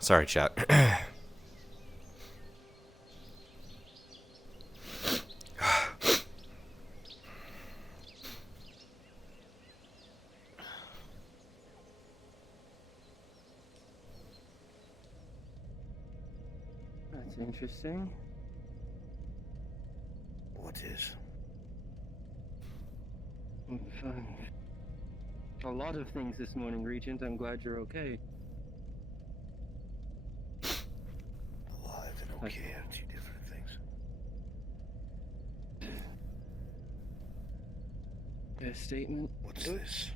Sorry, chat. That's interesting. What is? Fun. A lot of things this morning, Regent. I'm glad you're okay. Alive and okay are two different things. A statement? What's this?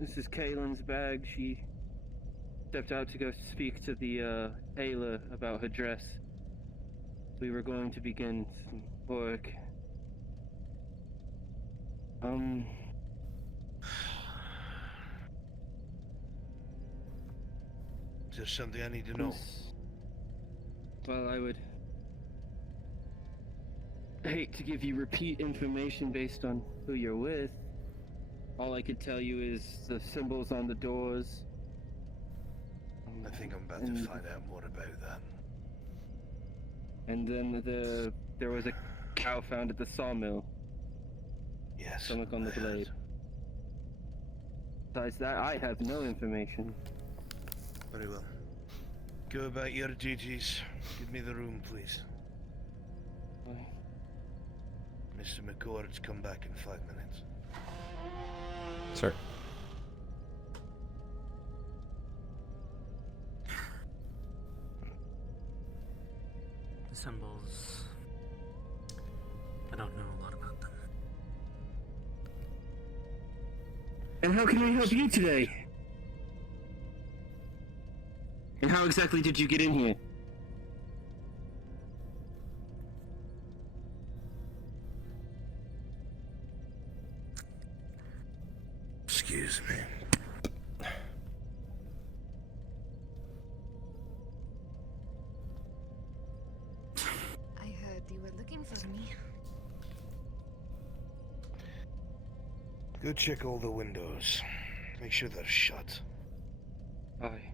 This is Kaylin's bag. She stepped out to go speak to the tailor about her dress. We were going to begin some work. Is there something I need to know? Well, I would hate to give you repeat information based on who you're with. All I could tell you is the symbols on the doors. I think I'm about to find out more about that. And then there was a cow found at the sawmill. Yes. Stomach on the blade. Besides that, I have no information. Very well. Go about your duties. Give me the room, please. Aye. Mr. McCord's come back in 5 minutes. Sir. The symbols... I don't know a lot about them. And how can we help you today? And how exactly did you get in here? Excuse me. I heard you were looking for me. Go check all the windows. Make sure they're shut. Aye.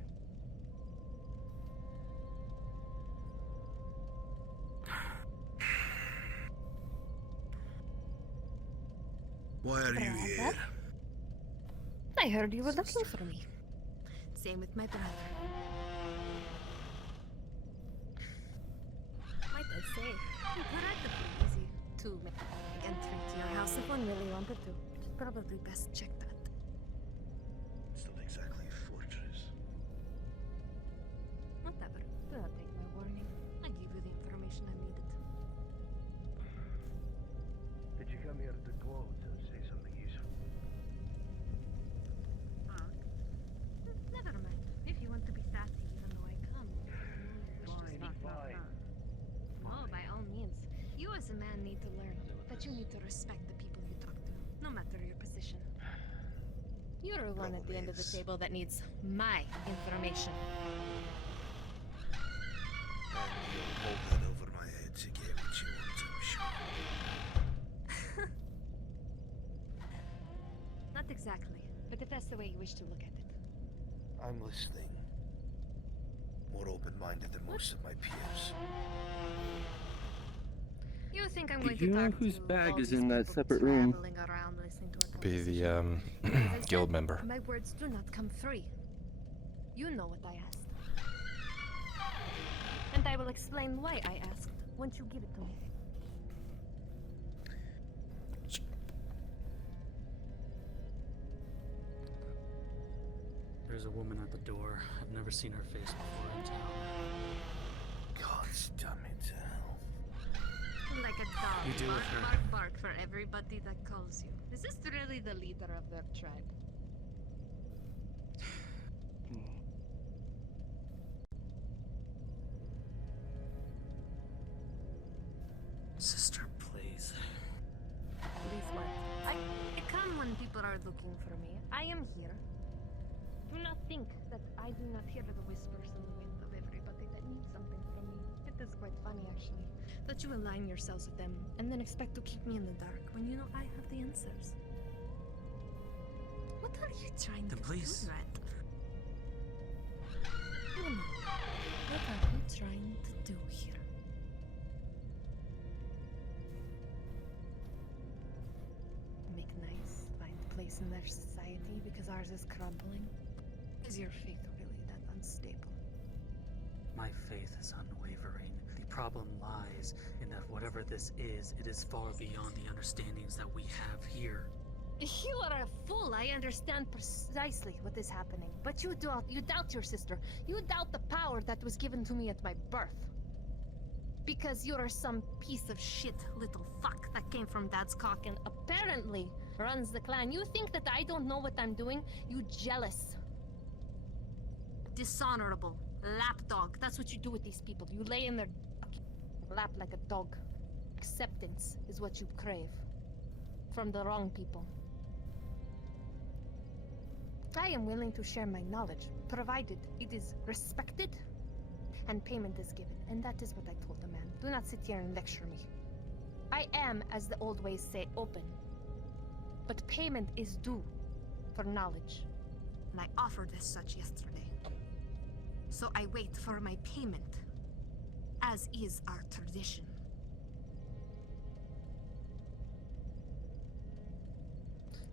Why are you here? I heard you were looking for me. Same with my brother. Might I say, incredibly easy to make entry to your house if one really wanted to. It's probably best check that. It's not exactly a fortress. Whatever. Do not take my warning. I gave you the information I needed. Did you come here to gloat or say something useful? Never mind. If you want to be sassy even though I come. Fine. No, by all means. You as a man need to learn that you need to respect the people you talk to, no matter your position. You're the one at the end of the table that needs my information. And you'll hold that over my head to get what you want, I'm sure. Not exactly, but if that's the way you wish to look at it. I'm listening. More open-minded than most of my peers. You think I'm Do going you to know talk whose to bag all is these in that people separate room? traveling around listening to our Be the conversations? guild member. My words do not come free. You know what I asked. And I will explain why I asked once you give it to me. There's a woman at the door. I've never seen her face before in town. God's damn it. Like a dog, You deal with bark, her. bark, bark for everybody that calls you. Is this really the leader of their tribe? Sister, please. Please what? I come when people are looking for me. I am here. Do not think that I do not hear the whispers in the wind of everybody that you align yourselves with them and then expect to keep me in the dark when you know I have the answers? What are you trying Then to please. do, Red? No, no. What are you trying to do here? Make nice, find a place in their society because ours is crumbling? Is your faith really that unstable? My faith is unwavering. The problem lies in that whatever this is, it is far beyond the understandings that we have here. You are a fool. I understand precisely what is happening. But you doubt your sister. You doubt the power that was given to me at my birth. Because you are some piece of shit little fuck that came from Dad's cock and apparently runs the clan. You think that I don't know what I'm doing? You jealous. Dishonorable. Lapdog. That's what you do with these people. You lay in their lap like a dog. Acceptance is what you crave. From the wrong people. I am willing to share my knowledge, provided it is respected and payment is given. And that is what I told the man. Do not sit here and lecture me. I am, as the old ways say, open. But payment is due for knowledge. And I offered as such yesterday. So I wait for my payment, as is our tradition.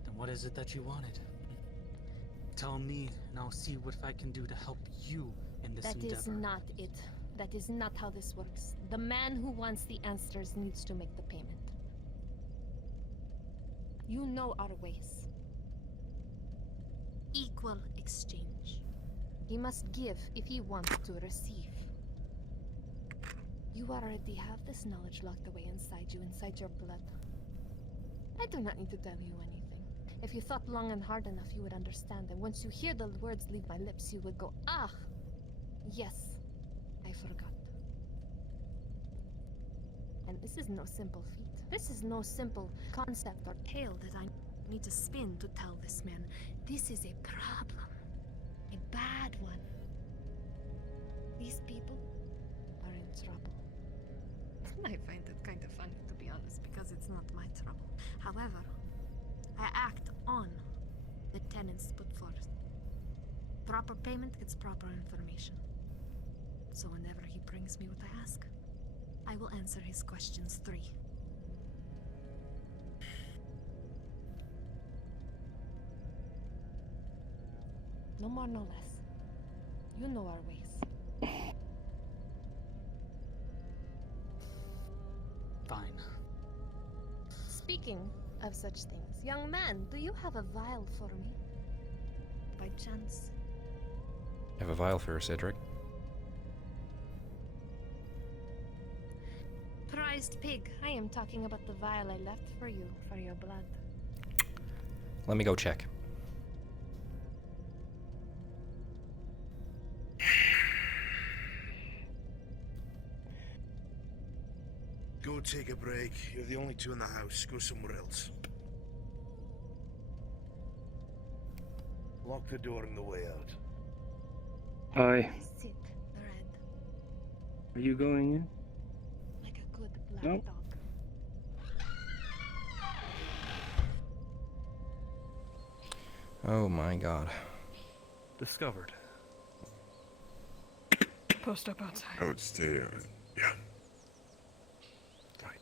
Then what is it that you wanted? Tell me, and I'll see what I can do to help you in this endeavor. That is not it. That is not how this works. The man who wants the answers needs to make the payment. You know our ways. Equal exchange. He must give if he wants to receive. You already have this knowledge locked away inside you, inside your blood. I do not need to tell you anything. If you thought long and hard enough, you would understand. And once you hear the words leave my lips, you would go, ah, yes, I forgot. And this is no simple feat. This is no simple concept or tale that I need to spin to tell this man. This is a problem. A bad one. These people are in trouble. I find it kind of funny, to be honest, because it's not my trouble. However, I act on the tenets put forth. Proper payment gets proper information. So whenever he brings me what I ask, I will answer his questions 3. No more, no less. You know our ways. Fine. Speaking of such things, young man, do you have a vial for me? By chance? I have a vial for her, Cedric. Prized pig, I am talking about the vial I left for you, for your blood. Let me go check. Go take a break. You're the only two in the house. Go somewhere else. Lock the door on the way out. Hi. Sit, Red, Are you going in? like a good black No. dog. Oh my god. Discovered. Post up outside. I would stay, yeah. Right.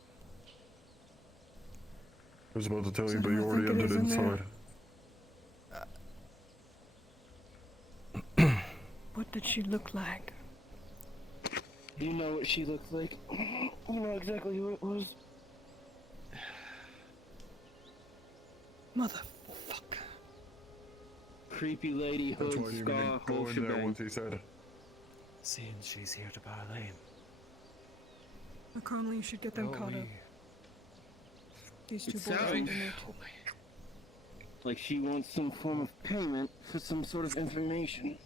I was about to tell So you, but do you I already think it entered is in there? inside. What did she look like? You know what she looked like. You know exactly who it was. Motherfucker. Creepy lady, That's hood, why you scar, didn't whole go in there shebang. once he said it. Seems she's here to parley. McConley, you should get them caught up. These two It boys sounds need to know. like she wants some form of payment for some sort of information.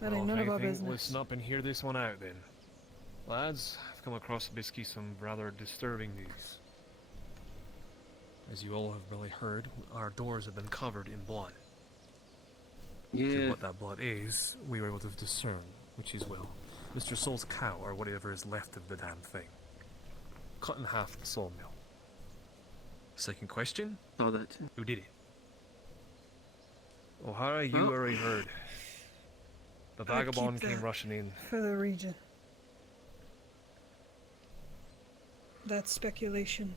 That ain't none of our business. Listen up and hear this one out then. Lads, I've come across basically some rather disturbing news. As you all have probably heard, our doors have been covered in blood. Yeah. To what that blood is, we were able to discern, which is, well, Mr. Soul's cow, or whatever is left of the damn thing. Cut in half the sawmill. Second question? Saw that. Who did it? O'Hara, you Well- already heard. The I vagabond keep came that. rushing in. For the region. That's speculation.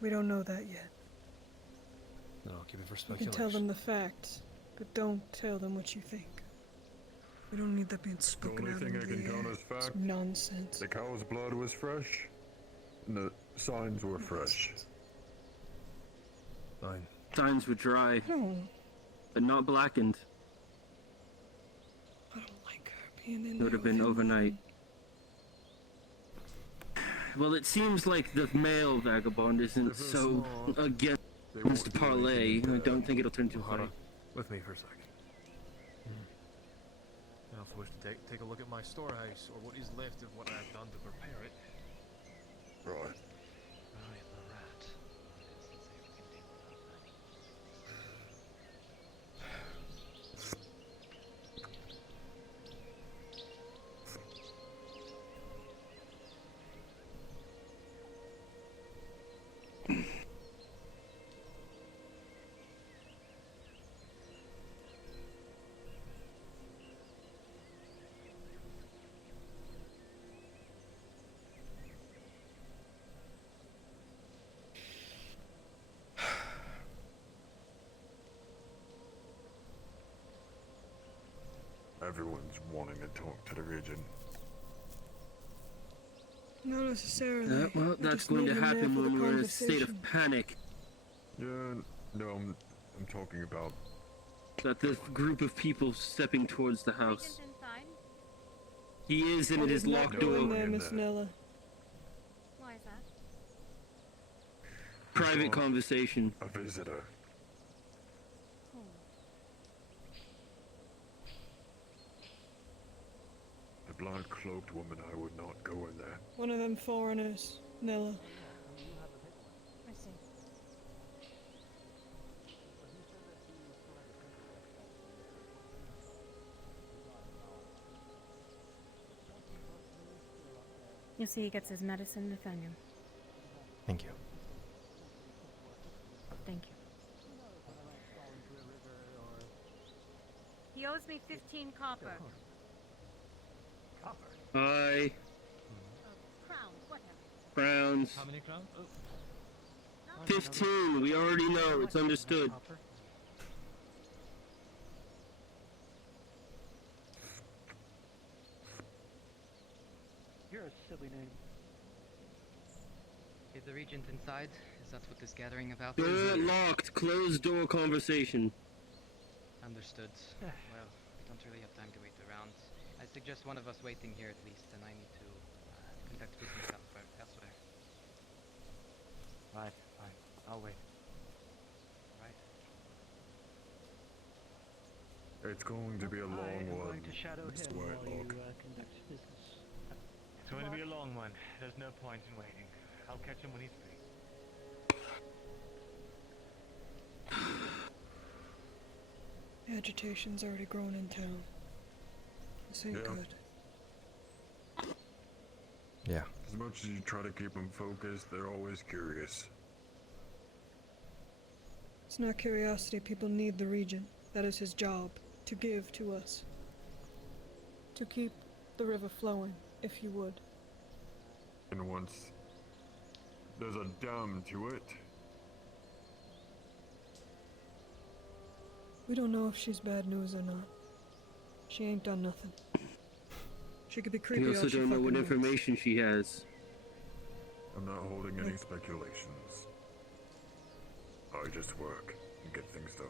We don't know that yet. No, keep it for You speculation. can tell them the facts, but don't tell them what you think. We don't need that being The spoken only out thing I in can the count air. as It's fact, nonsense. the cow's blood was fresh, and the signs were fresh. Fine. Signs were dry, No, but not blackened. I don't like her being in It there would have with been him overnight. alone. Well, it seems like the male vagabond isn't If it's so not, against They won't do parlay. anything I with don't that. think it'll turn too high. O'Hara, with me for a second. Now, if I wish to take a look at my storehouse, or what is left of what I've done to prepare it. Right. Right, the rat. Let's see if we can deal with that. Everyone's wanting to talk to the region. Not necessarily. Well, I that's just going need to him there happen for the when we're in a state of conversation. panic. Yeah, no, I'm talking about That this group of people stepping towards the house. inside? He is, and it is Not locked go in door. there, In Miss there. Nella. Why is that? Private Oh. conversation. a visitor. Oh. The black cloaked woman, I would not go in there. One of them foreigners, Nella. I see. You see, he gets his medicine, Nathaniel. Thank you. Thank you. He owes me 15 copper. Hi, Crowns, whatever. Browns. How many crowns? Oh. 15, we already know, it's understood. Copper. You're a silly name. If the regent inside, is that what this gathering about Door is? locked, closed door conversation. Understood. Well, we don't really have time to wait around. I suggest one of us waiting here at least, and I need to conduct business elsewhere. Right, fine. I'll wait. Right? It's going to be a I long am one. going to shadow Mr. him while you Whitelock. conduct business. It's going to be a long one. There's no point in waiting. I'll catch him when he's free. Agitation's already grown in town. This ain't Yeah. good. Yeah. As much as you try to keep them focused, they're always curious. It's not curiosity. People need the regent. That is his job. To give to us. To keep the river flowing, if you would. And once there's a dam to it, We don't know if she's bad news or not. She ain't done nothing. She could be creepy. We also all she don't know what fucking wants. information she has. I'm not holding any speculations. I just work and get things done.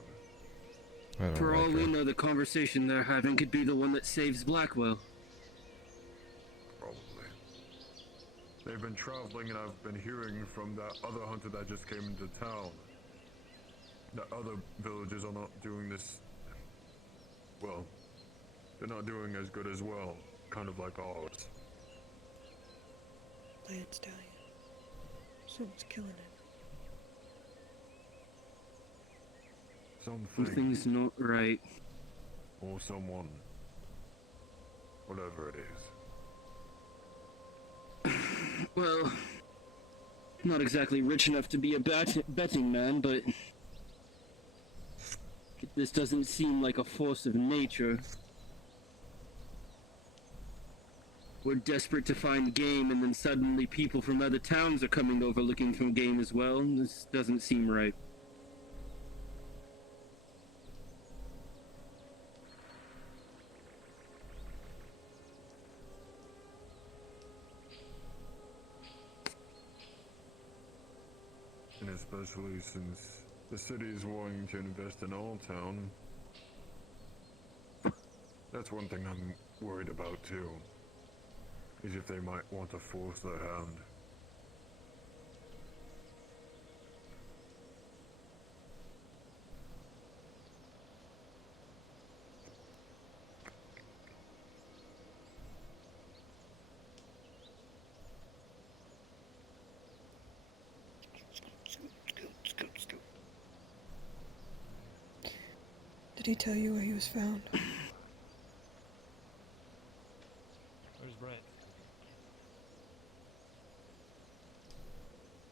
I don't For all like we her. know, the conversation they're having could be the one that saves Blackwell. Probably. They've been traveling and I've been hearing from that other hunter that just came into town. That other villagers are not doing this. Well, they're not doing as good as well. Kind of like ours. Lance dying. Someone's killing him. Something Something's not right. or someone. Whatever it is. Well, not exactly rich enough to be a betting man, but this doesn't seem like a force of nature. We're desperate to find game, and then suddenly people from other towns are coming over looking for game as well. This doesn't seem right. And especially since the city is wanting to invest in Old Town. That's one thing I'm worried about too. Is if they might want to force their hand. Did he tell you where he was found? Where's Brett?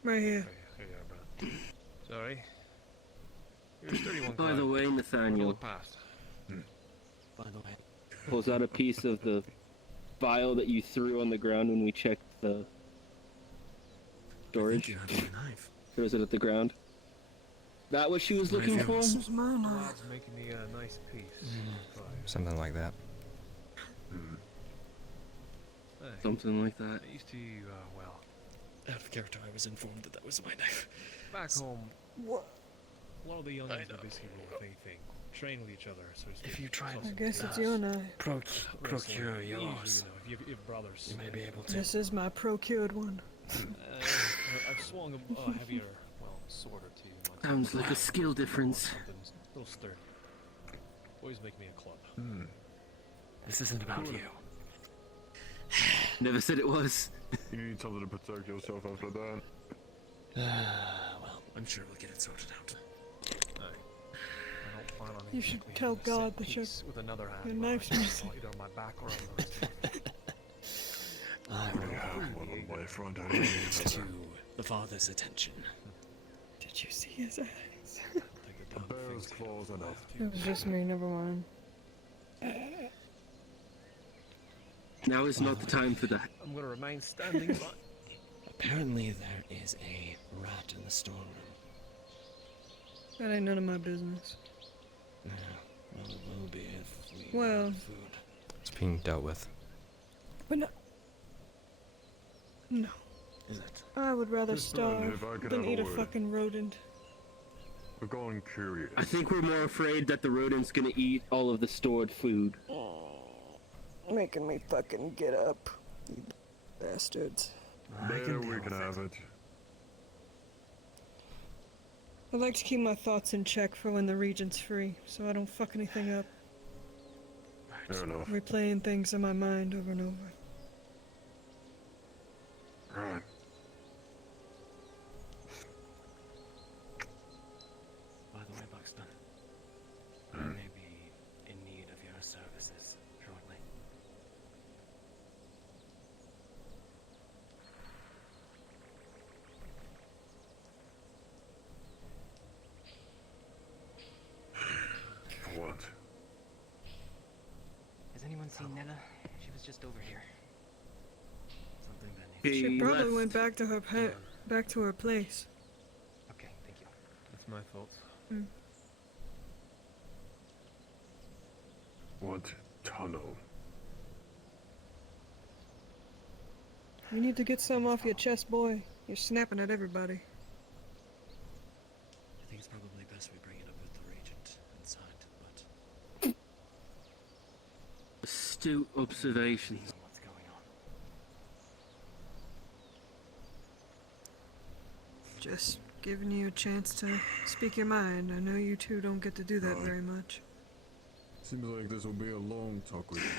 Right here. Here you are, Brett. Sorry. Here's 31 By the way, Nathaniel, past. By the way. pulls out a piece of the vial that you threw on the ground when we checked the storage. You had my knife. Throws it at the ground. That what she was looking for? This is my knife. Lad's making me a nice piece. Something like that. Hey, Something like that. I used to, well, Out of character, I was informed that was my knife. back home, What? a lot of the youngins would basically roll with anything. Train with each other, so to speak. If you try I guess it's your knife. Procure Usually, yours. if you have brothers. You may be able to. This is my procured one. I've swung a heavier, well, sword or two. Sounds like a skill difference. Something a little sturdy. Boys make me a club. This isn't about you. Never said it was. You need something to protect yourself after that. Well, I'm sure we'll get it sorted out. I don't plan on You should exactly tell having the same God that piece with another hand your behind knife's me, missing. either on my back or on the wrist. I I will have one on my front bring end. it to the father's attention. Did you see his eyes? Take the A damn bear's things claws left enough. you. It was just me, never mind. Now is not the time for that. I'm gonna remain standing, but Apparently there is a rat in the storeroom. That ain't none of my business. Yeah, well, it will be if we Well. run food. It's being dealt with. But no. No. Is it? I would rather Just wondering if I starve could than have a eat a word. fucking rodent. We're going curious. I think we're more afraid that the rodent's gonna eat all of the stored food. Making me fucking get up. You bastards. There we can have it. I like to keep my thoughts in check for when the region's free, so I don't fuck anything up. Fair enough. Replaying things in my mind over and over. Right. By the way, Buxton, I may be in need of your services shortly. What? Has anyone seen Nella? She was just over here. Something that needs She He probably left. went back to her back to her place. Okay, thank you. that's my fault. What tunnel? You need to get some off your chest, boy. You're snapping at everybody. I think it's probably best we bring it up with the regent inside, but Astute observations. what's going on? Just giving you a chance to speak your mind. I know you two don't get to do that very much. Seems like this will be a long talk with you.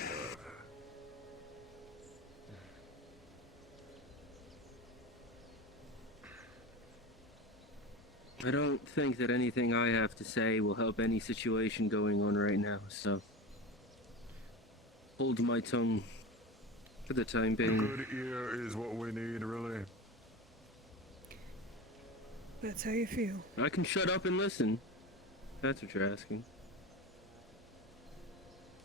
I don't think that anything I have to say will help any situation going on right now, so hold my tongue for the time A being. good ear is what we need, really. That's how you feel. I can shut up and listen. That's what you're asking.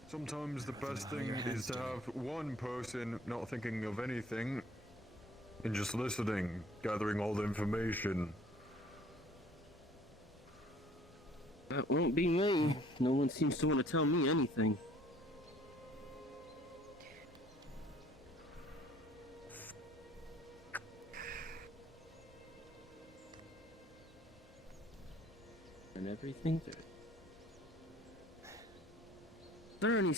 Sometimes the best thing is to have one person not thinking of anything and just listening, gathering all the information. That won't be me. No one seems to want to tell me anything. And everything there. Is there any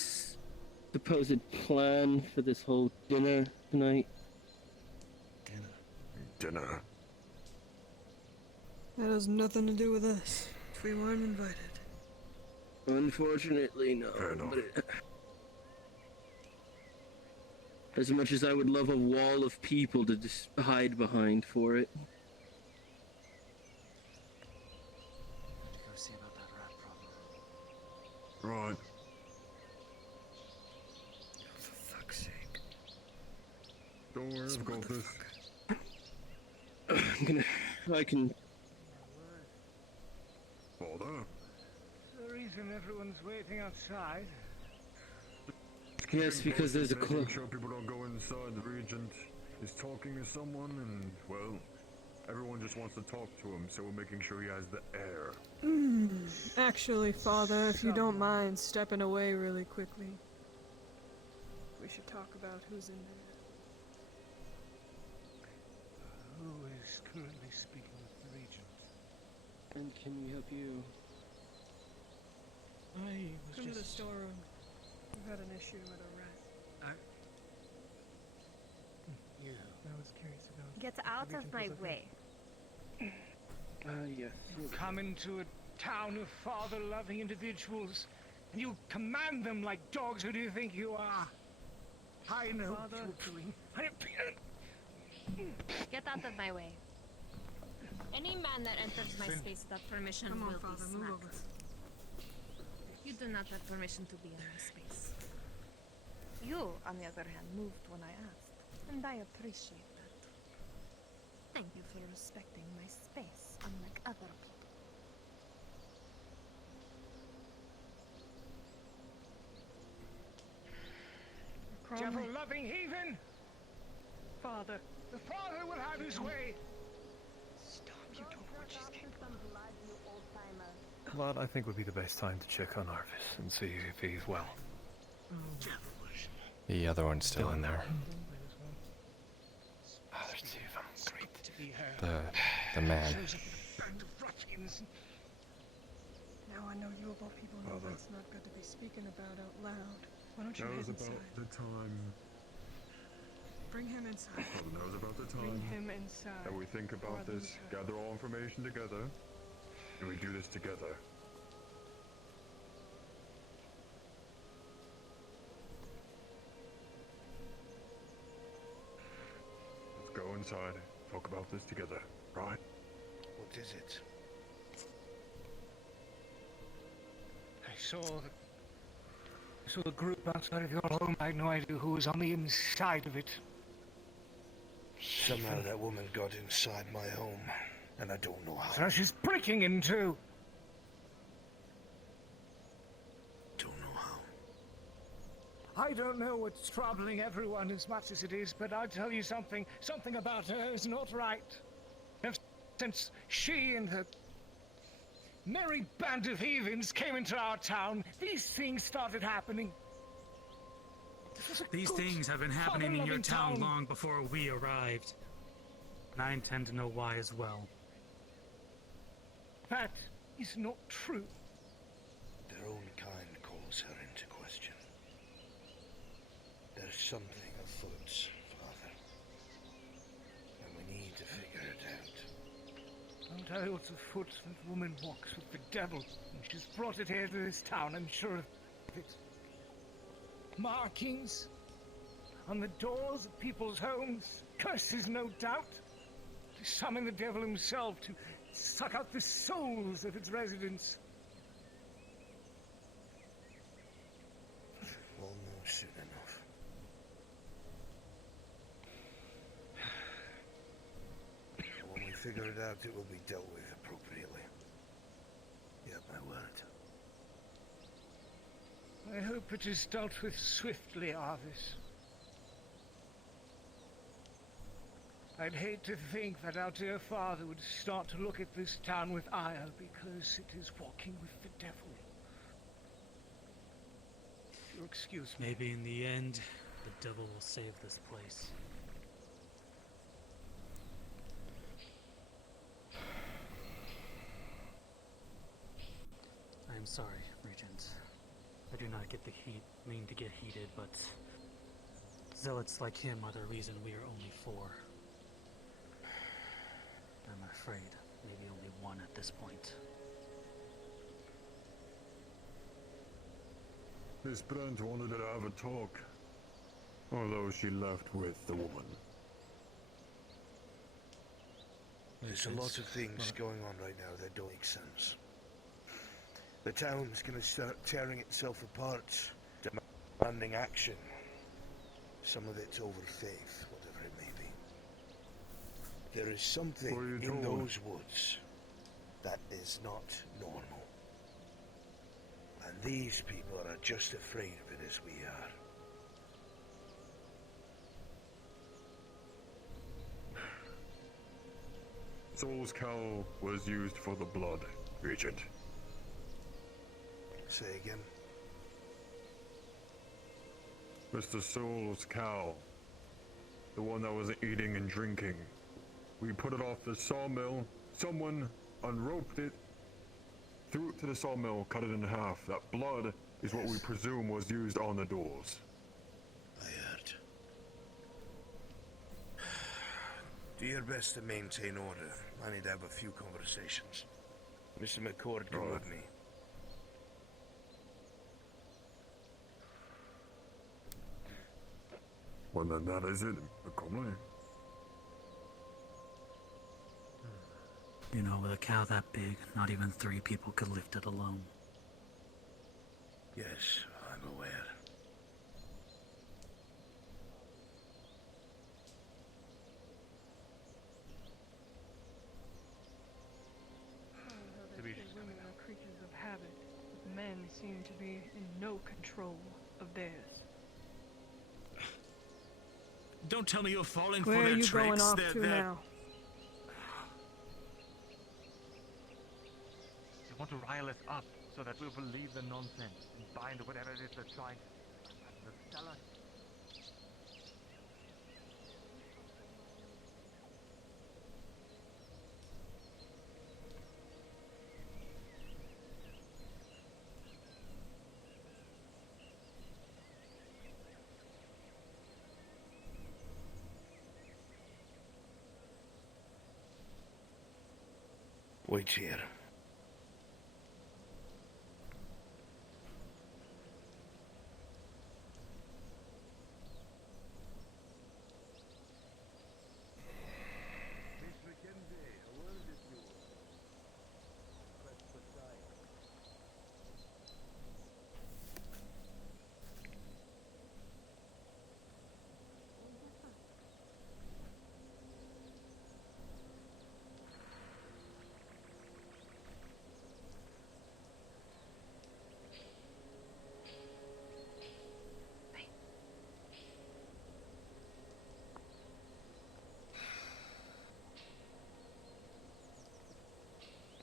supposed plan for this whole dinner tonight? Dinner. That has nothing to do with us. We weren't invited. Unfortunately, no. Fair enough. As much as I would love a wall of people to just hide behind for it. Go see about that rat problem. Right. For fuck's sake. Don't worry, I've got this. I can... Father? The reason everyone's waiting outside. Yes, because there's a making sure people don't go inside. The regent is talking to someone and, well, everyone just wants to talk to him, so we're making sure he has the air. Actually, Father, if you don't mind stepping away really quickly. We should talk about who's in there. Who is currently speaking with the regent? And can we help you? Come to the storeroom. We've had an issue with a rat. I was curious about. Get out of my way. Yes. You come into a town of father-loving individuals, and you command them like dogs. Who do you think you are? I know what you're doing. Get out of my way. Any man that enters my space without permission Come on, will Father, be move smacked. over. You do not have permission to be in my space. You, on the other hand, moved when I asked, and I appreciate that. Thank you for respecting my space, unlike other people. Devil-loving heathen! Father. The father will have his way. Stop, you don't know what she's capable of. Well, I think would be the best time to check on Arvis and see if he's well. The other one's still in there. Ah, there's two of them. Great. To be heard. The man. Band of ruffians. Now I know you of all people know Father. that's not good to be speaking about out loud. Why don't you Knows head about inside? the time. Bring him inside. Father knows about the Bring time. him inside. And we think about Or I'll this, lose her. gather all information together, and we do this together. Let's go inside, talk about this together, right? What is it? I saw the group outside of your home. I had no idea who was on the inside of it. Somehow that woman got inside my home, and I don't know how. So she's breaking into. Don't know how. I don't know what's troubling everyone as much as it is, but I'll tell you something. Something about her is not right. Ever since she and her merry band of heathens came into our town, these things started happening. These things have been happening in your father-loving town long before we arrived. And I intend to know why as well. That is not true. Their own kind calls her into question. There's something afoot, Father. And we need to figure it out. I'll tell you what's afoot. That woman walks with the devil, and she's brought it here to this town, I'm sure of it. Markings on the doors of people's homes, curses no doubt, to summon the devil himself to suck out the souls of its residents. We'll know soon enough. figure it out, it will be dealt with appropriately. You have my word. I hope it is dealt with swiftly, Arvis. I'd hate to think that our dear father would start to look at this town with ire because it is walking with the devil. You'll excuse me. Maybe in the end, the devil will save this place. I am sorry, Regent. I do not mean to get heated, but zealots like him are the reason we are only 4. I'm afraid maybe only 1 at this point. Miss Brent wanted to have a talk, although she left with the woman. There's a lot of things going on right now that don't make sense. The town's gonna start tearing itself apart, demanding action. Some of it's over faith, whatever it may be. There is something in those woods that is not normal. And these people are just afraid of it as we are. Saul's cowl was used for the blood, Regent. Say again? Mr. Saul's cow. The one that was eating and drinking. We put it off the sawmill. Someone unroped it, threw it to the sawmill, cut it in half. That blood is what we presume was used on the doors. I heard. Do your best to maintain order. I need to have a few conversations. Mr. McCord, come with me. Well, then that is it, McCormick. You know, with a cow that big, not even 3 people could lift it alone. Yes, I'm aware. Women are creatures of habit, but men seem to be in no control of theirs. Don't tell me you're falling Where for their are you tricks. going off they're, to they're... now? They want to rile us up so that we'll believe the nonsense and bind whatever it is they're trying to tell us. Wait here.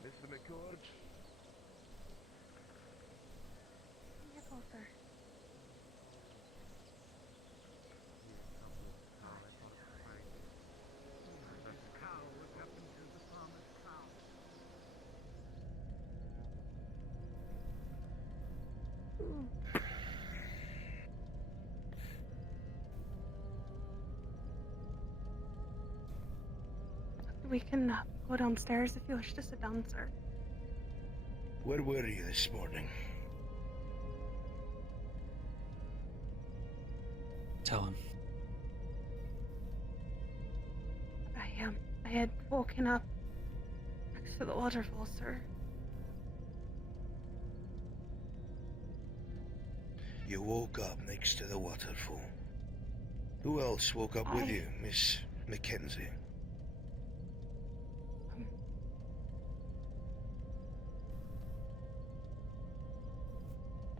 Mr. McCord? Yes, Walter. We can go downstairs if you wish to sit down, sir. Where were you this morning? Tell him. I had woken up next to the waterfall, sir. You woke up next to the waterfall. Who else woke up with you, Miss Mackenzie?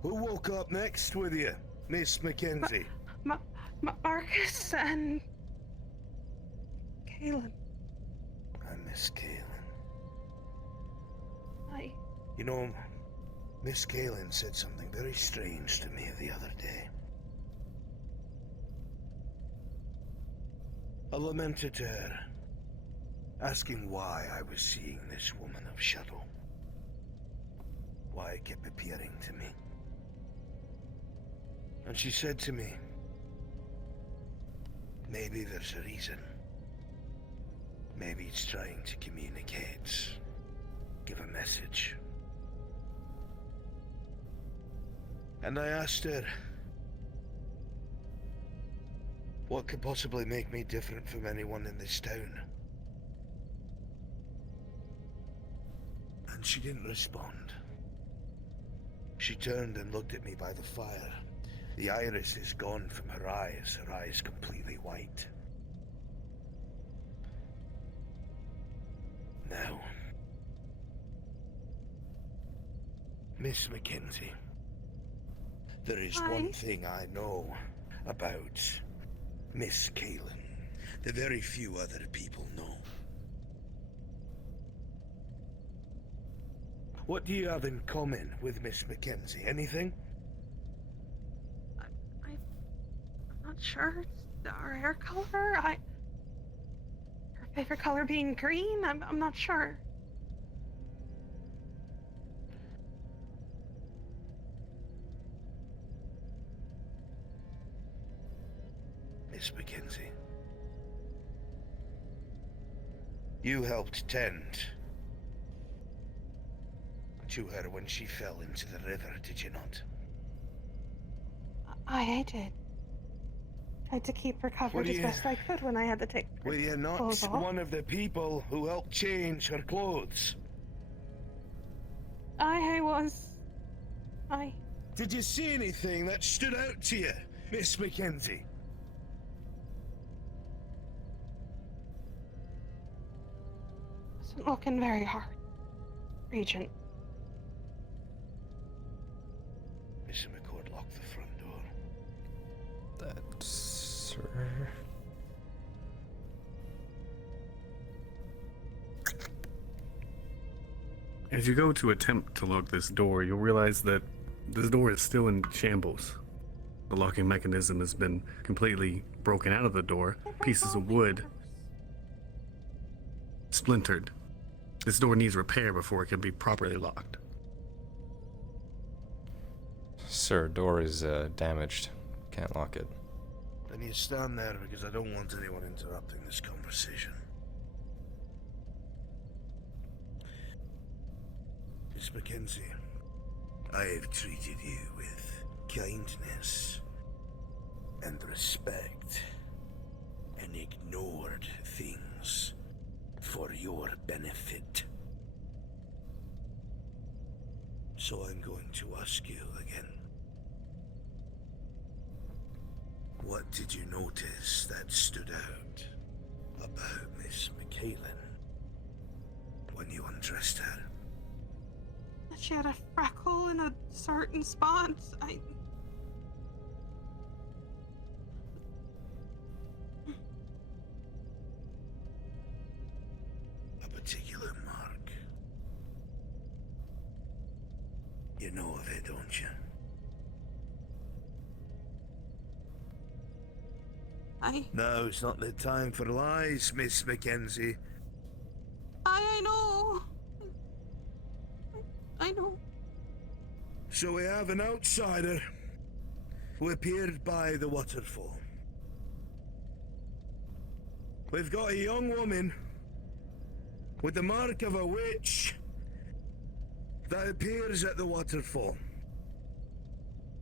Who woke up next with you, Miss Mackenzie? Marcus and Caleb. I miss Kaelin. I You know, Miss Kaelin said something very strange to me the other day. I lamented to her, asking why I was seeing this woman of shadow. Why it kept appearing to me. And she said to me, maybe there's a reason. Maybe it's trying to communicate, give a message. And I asked her, what could possibly make me different from anyone in this town? And she didn't respond. She turned and looked at me by the fire. The iris is gone from her eyes completely white. Now, Miss Mackenzie, there is one thing I know about Miss Kaelin that very few other people know. What do you have in common with Miss Mackenzie? Anything? I'm not sure. Our hair color? Her favorite color being green? I'm not sure. Miss Mackenzie, you helped tend to her when she fell into the river, did you not? I did. Tried to keep her covered as best I could when I had to take her Were you not clothes off. one of the people who helped change her clothes? I was. Did you see anything that stood out to you, Miss Mackenzie? Wasn't looking very hard, Regent. Mr. McCord locked the front door. That, sir. As you go to attempt to lock this door, you'll realize that this door is still in shambles. The locking mechanism has been completely broken out of the door. Pieces of wood splintered. This door needs repair before it can be properly locked. Sir, door is damaged. Can't lock it. Then you stand there because I don't want anyone interrupting this conversation. Miss Mackenzie, I have treated you with kindness and respect and ignored things for your benefit. So I'm going to ask you again. What did you notice that stood out about Miss McCailin when you undressed her? She had a freckle in a certain spot. A particular mark. You know of it, don't you? No, it's not the time for lies, Miss Mackenzie. I know. I know. So we have an outsider who appeared by the waterfall. We've got a young woman with the mark of a witch that appears at the waterfall.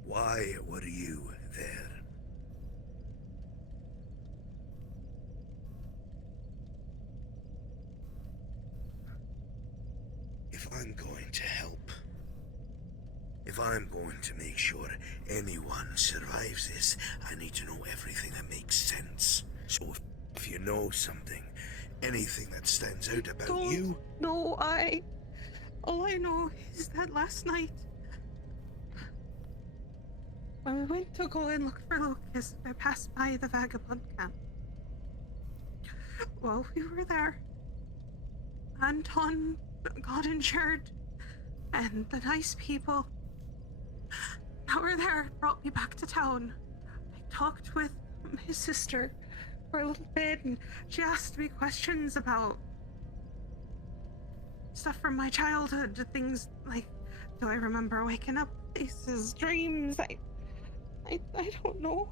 Why were you there? If I'm going to help, if I'm going to make sure anyone survives this, I need to know everything that makes sense. So if you know something, anything that stands out about you... No, all I know is that last night, When we went to go and look for Lupus, I passed by the vagabond camp. While we were there, Anton got injured, and the nice people that were there brought me back to town. I talked with my sister for a little bit, and she asked me questions about stuff from my childhood, things like, do I remember waking up, faces, dreams? I don't know.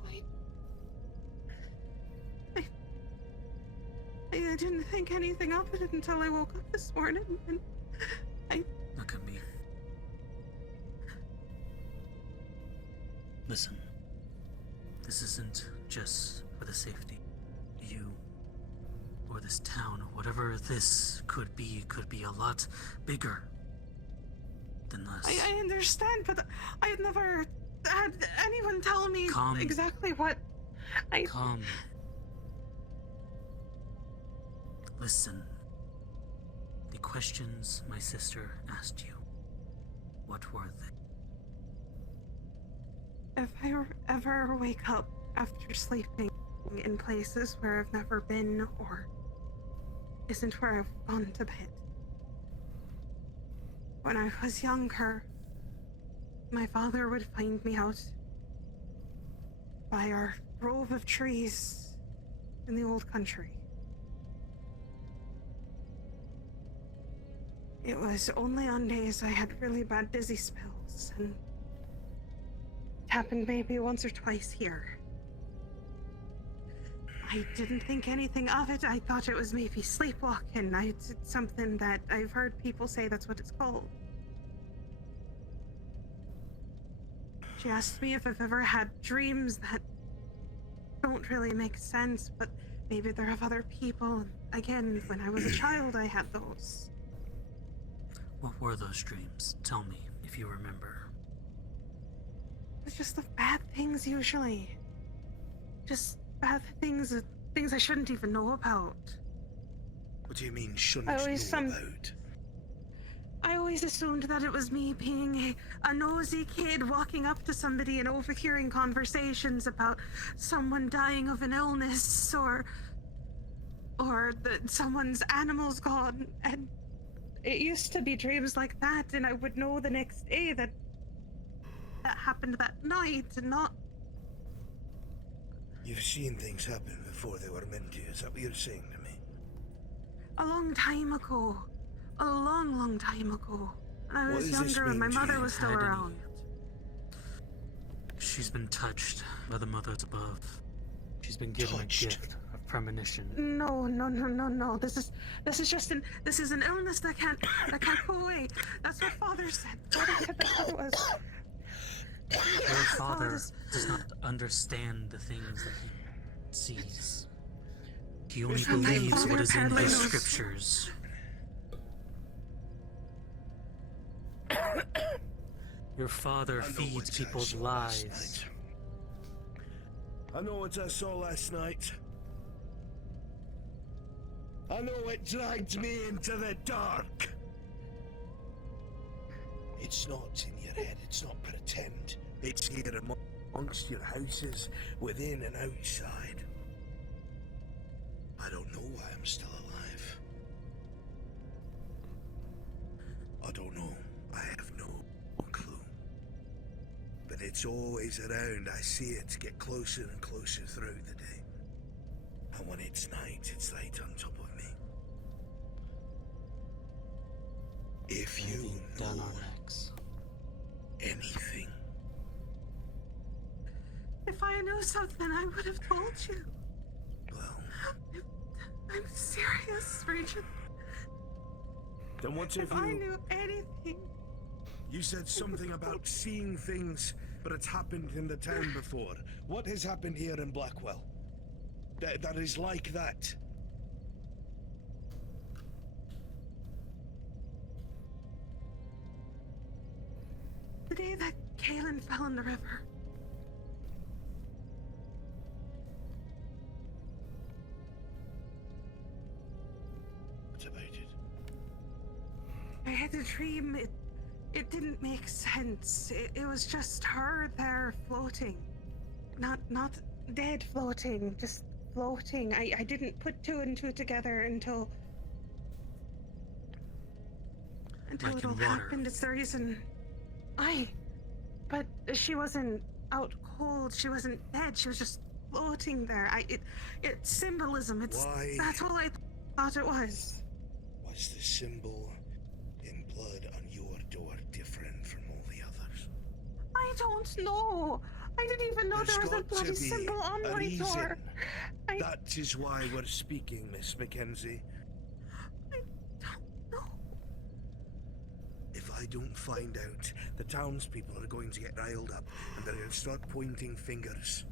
I didn't think anything of it until I woke up this morning, and Look at me. Listen. This isn't just for the safety. You, or this town, or whatever this could be a lot bigger than this. I understand, but I've never had anyone tell me exactly what Calm. Listen. The questions my sister asked you, what were they? If I ever wake up after sleeping in places where I've never been or isn't where I've gone to bed. When I was younger, my father would find me out by our grove of trees in the old country. It was only on days I had really bad dizzy spells, and it happened maybe once or twice here. I didn't think anything of it. I thought it was maybe sleepwalking. It's something that I've heard people say that's what it's called. She asked me if I've ever had dreams that don't really make sense, but maybe they're of other people. Again, when I was a child, I had those. What were those dreams? Tell me, if you remember. It's just the bad things, usually. Just bad things, things I shouldn't even know about. What do you mean, shouldn't know about? I always assumed that it was me being a nosy kid walking up to somebody and overhearing conversations about someone dying of an illness or that someone's animal's gone. And it used to be dreams like that, and I would know the next day that happened that night, and not... You've seen things happen before they were meant to, is that what you're saying to me? A long time ago. A long, long time ago. When I was younger and my mother was still around. She's been touched by the mothers above. She's been given a gift of premonition. No. This is just an illness that can't go away. That's what Father said. Father said that's what it was. Your father does not understand the things that he sees. He only believes what is in the scriptures. Your father feeds people's lies. I know what I saw last night. I know it dragged me into the dark. It's not in your head, it's not pretend. It's here amongst your houses, within and outside. I don't know why I'm still alive. I don't know. I have no clue. But it's always around. I see it get closer and closer throughout the day. And when it's night, it's right on top of me. If you know anything. If I knew something, I would have told you. Well, I'm serious, Regent. Then what if I knew anything? You said something about seeing things, but it's happened in the town before. What has happened here in Blackwell? That is like that. The day that Kaelin fell in the river. What about it? I had a dream. It didn't make sense. It was just her there floating. Not dead floating, just floating. I didn't put two and two together until Like it all in water. happened. It's the reason. But she wasn't out cold. She wasn't dead. She was just floating there. It's symbolism. That's all I thought it was. Was the symbol in blood on your door different from all the others? I don't know. I didn't even know there was a bloody symbol on my door. That is why we're speaking, Miss Mackenzie. I don't know. If I don't find out, the townspeople are going to get riled up and they're going to start pointing fingers.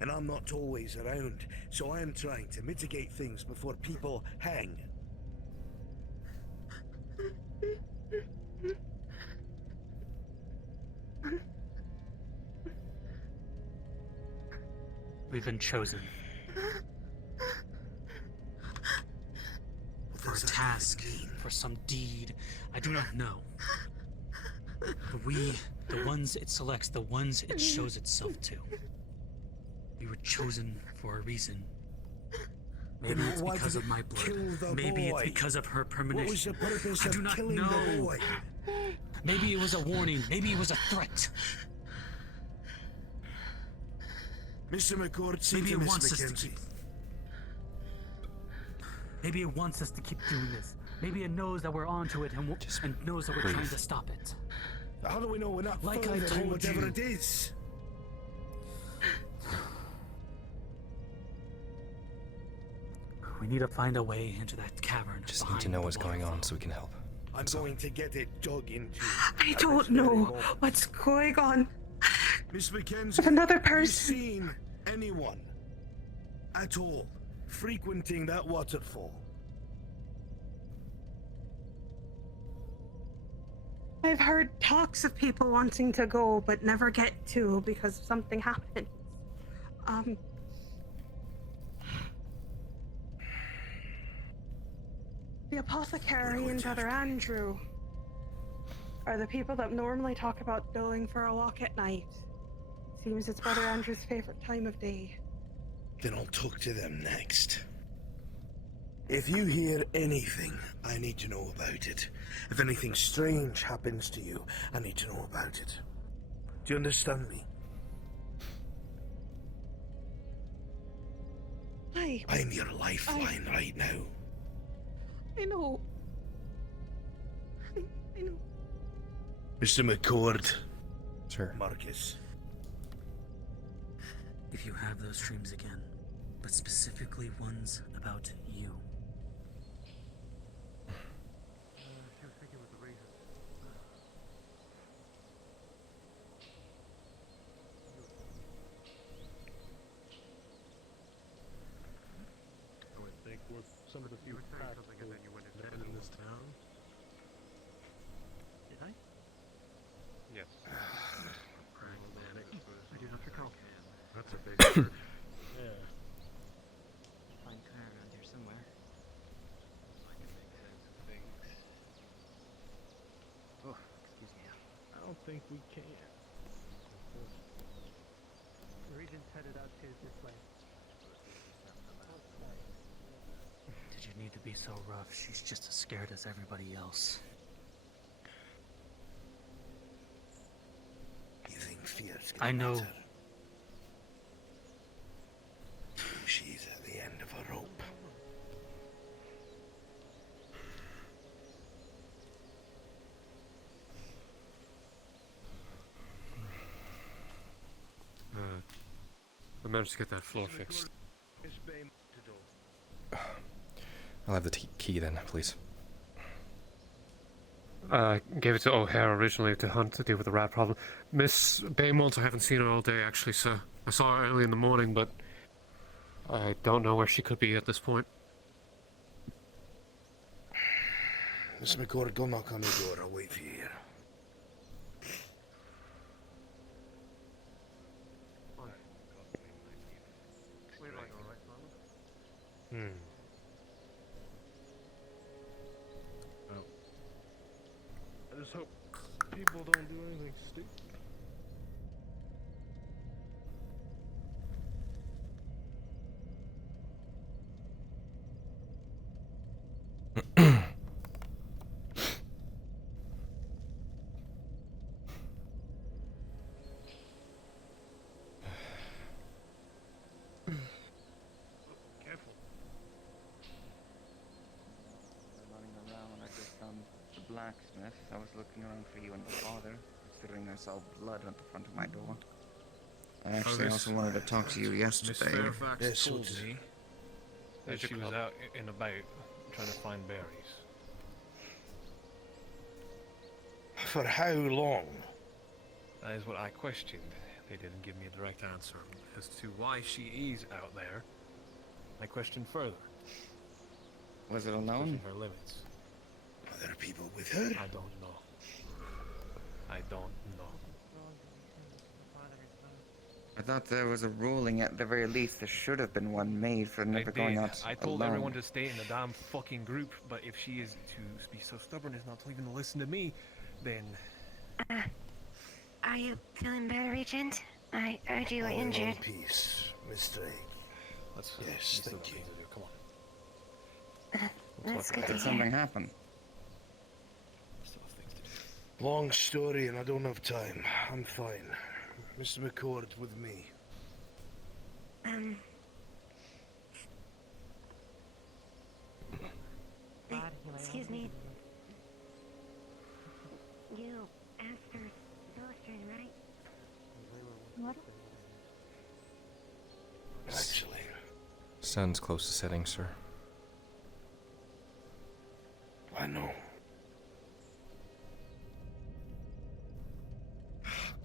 And I'm not always around, so I am trying to mitigate things before people hang. We've been chosen. For a task, for some deed, I do not know. But we, the ones it selects, the ones it shows itself to. We were chosen for a reason. Maybe it's because of my blood. Maybe it's because of her premonition. What was the purpose I do of not killing know. the boy? Maybe it was a warning. Maybe it was a threat. Mr. McCord, see Maybe to it Miss wants us to Mackenzie. Maybe it wants us to keep doing this. Maybe it knows that we're onto it and knows that we're trying to stop it. How do we know we're not Like I further told whatever you. it is? We need to find a way into that cavern. Just need to know what's going on so we can help. I'm going to get it dug into. I don't know what's going on. Miss Mackenzie, Another have you person. seen anyone at all frequenting that waterfall? I've heard talks of people wanting to go but never get to because something happened. The apothecary and Brother Andrew are the people that normally talk about going for a walk at night. Seems it's Brother Andrew's favorite time of day. Then I'll talk to them next. If you hear anything, I need to know about it. If anything strange happens to you, I need to know about it. Do you understand me? I'm your lifeline right now. I know. I know. Mr. McCord. Sure. Marcus. If you have those dreams again, but specifically ones about you. She was thinking with the reason. I would think we're some of the few practical men in this town. Did I? Yes. Pragmatic. I do not recall. That's a big word. Yeah. Find Claire around here somewhere. So I can make sense of things. Oh, excuse me. I don't think we can. The regent's headed out to this way. Did you need to be so rough? She's just as scared as everybody else. You think fear's I gonna know. matter? She's at the end of a rope. I managed to get that floor fixed. I'll have the key then, please. Gave it to O'Hare originally to hunt to deal with the rat problem. Miss Baymont, I haven't seen her all day actually, so I saw her early in the morning, but I don't know where she could be at this point. Miss McCord, go knock on the door. I'll wait for you here. I just hope people People don't do anything stupid. Careful. Running around, I just found the blacksmith. I was looking around for you and the father, considering I saw blood at the front of my door. I actually also wanted to talk to you yesterday. Miss Fairfax told yes, me That she was out and about trying to find berries. For how long? That is what I questioned. They didn't give me a direct answer as to why she is out there. I questioned further. Was it alone? Pushing her limits. Are there people with her? I don't know. I don't know. I thought there was a ruling at the very least. There should have been one made for never going out I told alone. everyone to stay in the damn fucking group, but if she is to be so stubborn as not to even listen to me, then... Are you feeling better, Regent? I heard you were injured. In peace, Mr. Egg. Yes, thank you. Come on. That's good to Did hear. something happen? Long story and I don't have time. I'm fine. Mr. McCord with me. Excuse me. You asked for illustrating, right? What? Actually. Sun's close to setting, sir. I know.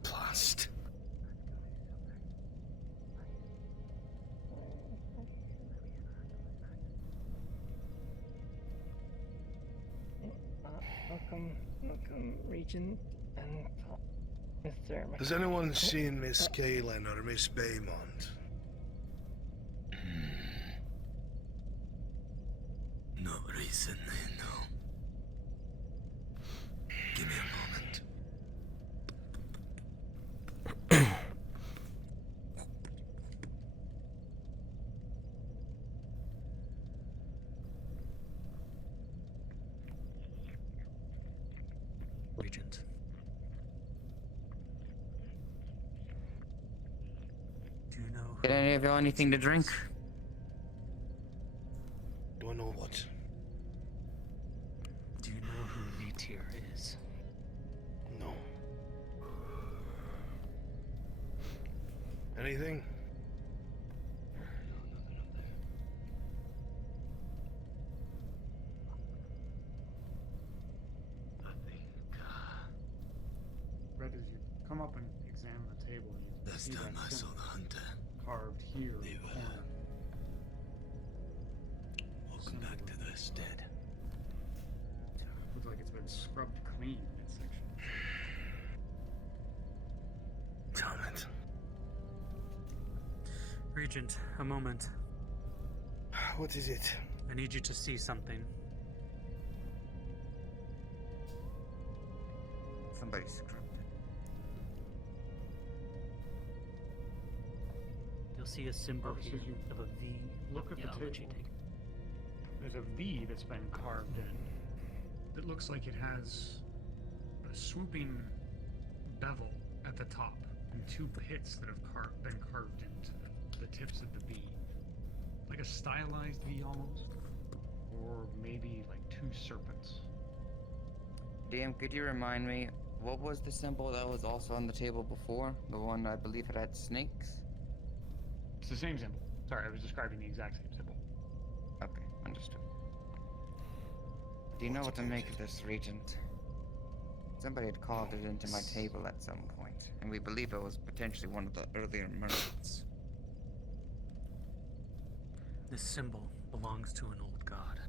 Blast. Welcome, Regent and Mr. McCord. Has anyone seen Miss Kaylin or Miss Baymont? Not recently, no. Give me a moment. Regent. Do you know Did any of y'all anything to drink? Do I know what? Do you know who V-Tier is? No. Anything? Red, as you come up and examine the table, you Last see time that I saw symbol the hunter. carved here They in the were corner. Welcome back to the stead. Looks like it's been scrubbed clean in midsection. Damn it. Regent, a moment. What is it? I need you to see something. Somebody scrubbed it. You'll see a symbol Officers, here you of a V. Look at Yeah, the I'll table. let you take it. There's a V that's been carved in. That looks like it has a swooping bevel at the top and two pits that have been carved into the tips of the V. Like a stylized V almost. Or maybe like two serpents. DM, could you remind me, what was the symbol that was also on the table before? The one I believe it had snakes? It's the same symbol. Sorry, I was describing the exact same symbol. Okay, understood. Do you know what to make of this, Regent? Somebody had carved it into my table at some point, and we believe it was potentially one of the earlier merchants. This symbol belongs to an old god.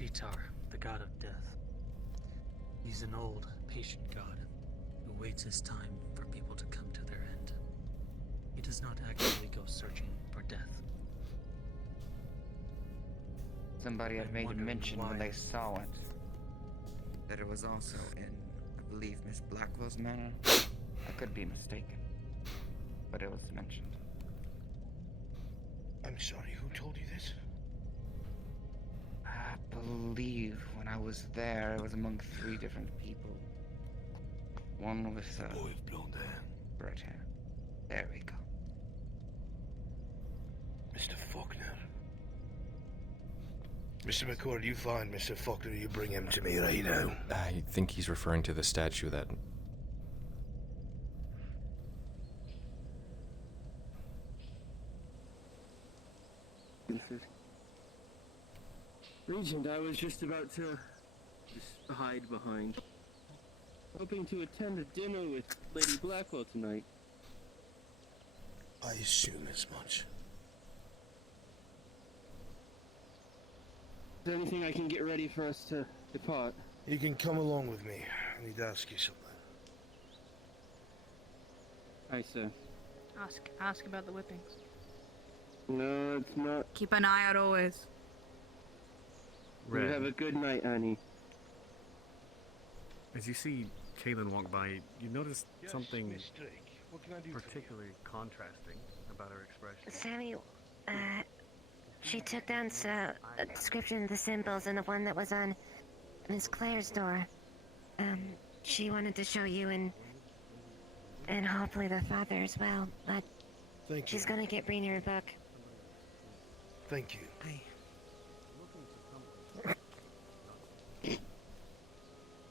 Vitar, the god of death. He's an old, patient god who waits his time for people to come to their end. He does not actively go searching for death. Somebody had I'm made a wondering mention when why. they saw it that it was also in, I believe Miss Blackwell's manor. I could be mistaken, but it was mentioned. I'm sorry, who told you this? I believe when I was there, it was among 3 different people. One with boy with blonde hair. Red hair. There we go. Mr. Faulkner. Mr. McCord, you find Mr. Faulkner, you bring him to me right now. I think he's referring to the statue that... Regent, I was just about to hide behind. Hoping to attend a dinner with Lady Blackwell tonight. I assume as much. Is there anything I can get ready for us to depart? You can come along with me. I need to ask you something. Aye, sir. Ask about the whippings. No, it's not. Keep an eye out always. You have a good night, Annie. As you see Kaylin walk by, you notice something particularly contrasting about her expression. Sammy, she took down a description of the symbols and the one that was on Miss Claire's door. She wanted to show you and hopefully the father as well, but she's gonna get Brina a book. Thank you.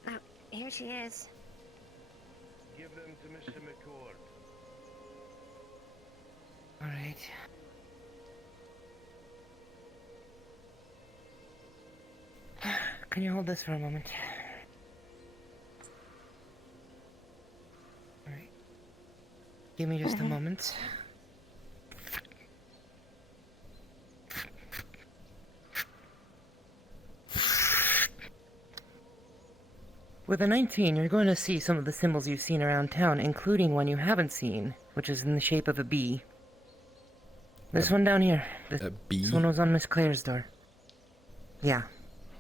Oh, here she is. Give them to Mr. McCord. All right. Can you hold this for a moment? All right. Give me just a moment. With a 19, you're going to see some of the symbols you've seen around town, including one you haven't seen, which is in the shape of a bee. This one down here. A bee? This one was on Miss Claire's door. Yeah.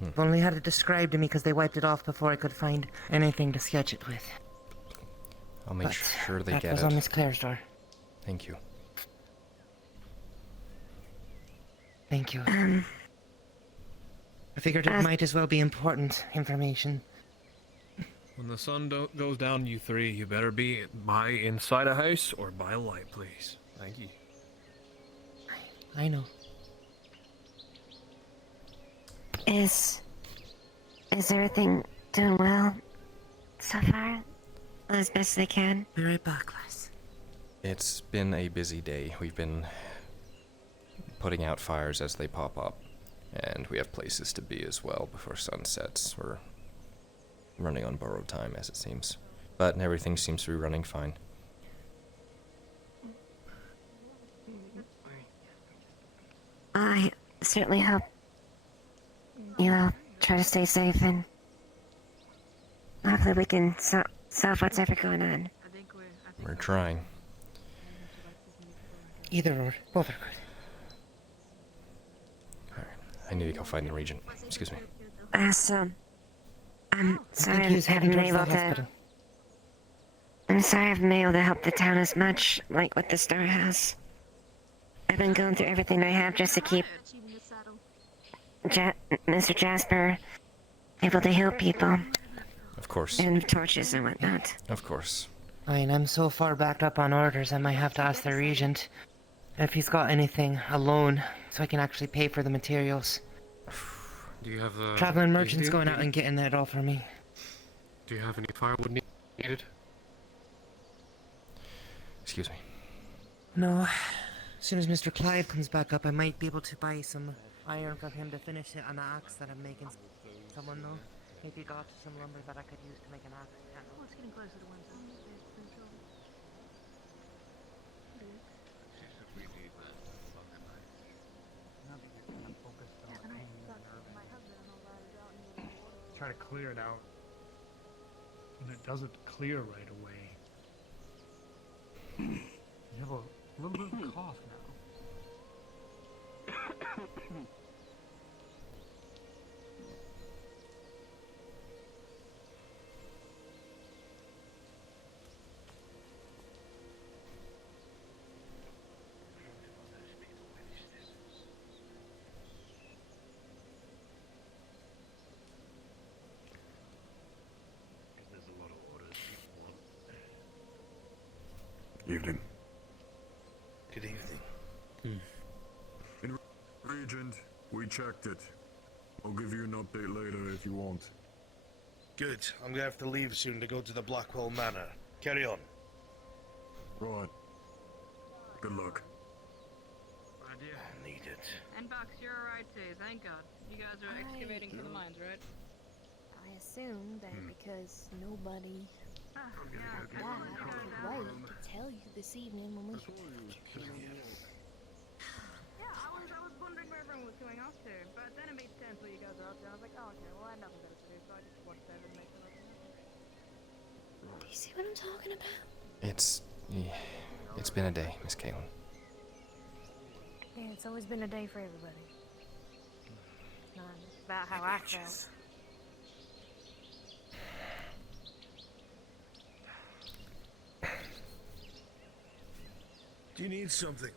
I've only had it described to me because they wiped it off before I could find anything to sketch it with. I'll make sure they that get was it. on Miss Claire's door. Thank you. Thank you. I figured it might as well be important information. When the sun goes down, you 3, you better be by inside a house or by a light, please. Thank you. I know. Is everything doing well so far? As best they can? Be right back, Les. It's been a busy day. We've been putting out fires as they pop up, and we have places to be as well before sun sets. We're running on borrowed time, as it seems. But everything seems to be running fine. I certainly hope you'll try to stay safe and hopefully we can solve whatever going on. We're trying. Either or. Both are good. Alright. I need to go find the regent. Excuse me. So, I'm sorry I he's heading haven't been towards the able to... hospital. I'm sorry I haven't been able to help the town as much, like with the storehouse. I've been going through everything I have just to keep Mr. Jasper able to heal people. Of course. And torches and whatnot. Of course. Fine, I'm so far backed up on orders I might have to ask the regent if he's got anything, a loan, so I can actually pay for the materials. Do you have the... Traveling merchants going out and getting that all for me. Do you have any firewood needed? Excuse me. No. As soon as Mr. Clive comes back up, I might be able to buy some iron from him to finish it on the axe that I'm making. Someone know? Maybe got some lumber that I could use to make an axe handle. Well, it's getting closer to Wednesday. Try to clear it out. And it doesn't clear right away. You have a little bit of a cough now. Evening. Good evening. Regent, we checked it. I'll give you an update later if you want. Good. I'm gonna have to leave soon to go to the Blackwell manor. Carry on. Right. Good luck. I need it. And Box, you're alright too, thank God. You guys are excavating for the mines, right? I assume that because nobody Yeah, died, I could wait to tell you this evening when we... Yeah, I was wondering where everyone was going off to, but then it made sense what you guys are up to. I was like, oh, okay, well, I had nothing better to do, so I just watched over and made sure that Do you see what I'm talking about? It's been a day, Miss Caitlin. Yeah, it's always been a day for everybody. Not about how I felt. Do you need something?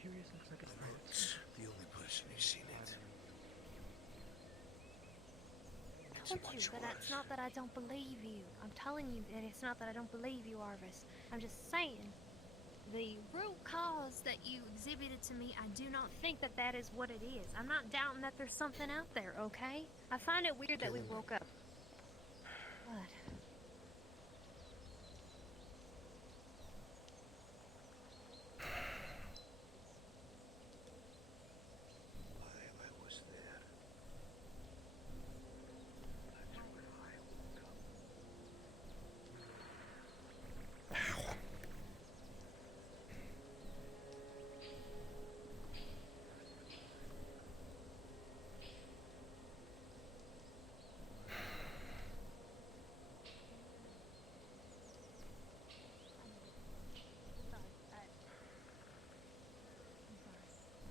Curious looks like it's not the only person who's seen it. I told you that it's not that I don't believe you. I'm telling you that it's not that I don't believe you, Arvis. I'm just saying, the root cause that you exhibited to me, I do not think that that is what it is. I'm not doubting that there's something out there, okay? I find it weird that we woke up. What? I was there.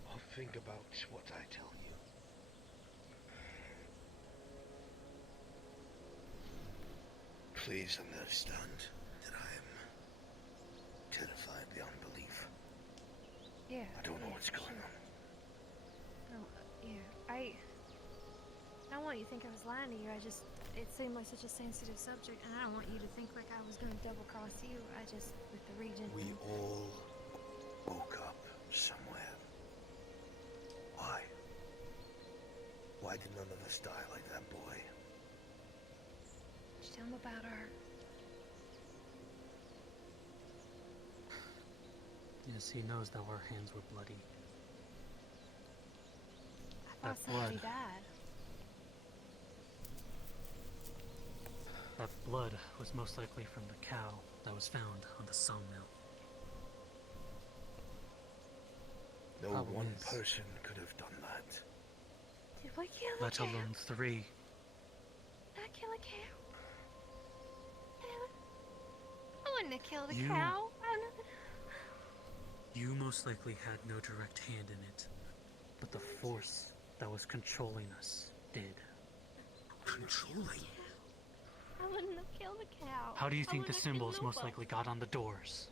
I'll think about what I tell you. Please understand that I am terrified beyond belief. Yeah. I don't know what's going on. No, yeah, I don't want you to think I was lying to you. It seemed like such a sensitive subject, and I don't want you to think like I was going to double cross you. With the Regent. We all woke up somewhere. Why? Why did none of us die like that boy? Just tell him about her. Yes, he knows that our hands were bloody. I thought somebody died. That blood was most likely from the cow that was found on the sawmill. No Problem one is, person could have done that. Did we kill a let cow? alone 3. Did I kill a cow? I wouldn't have killed a You- cow. You most likely had no direct hand in it, but the force that was controlling us did. Controlling? I wouldn't have killed a cow. How do you I think the wouldn't have killed symbols most nobody. likely got on the doors?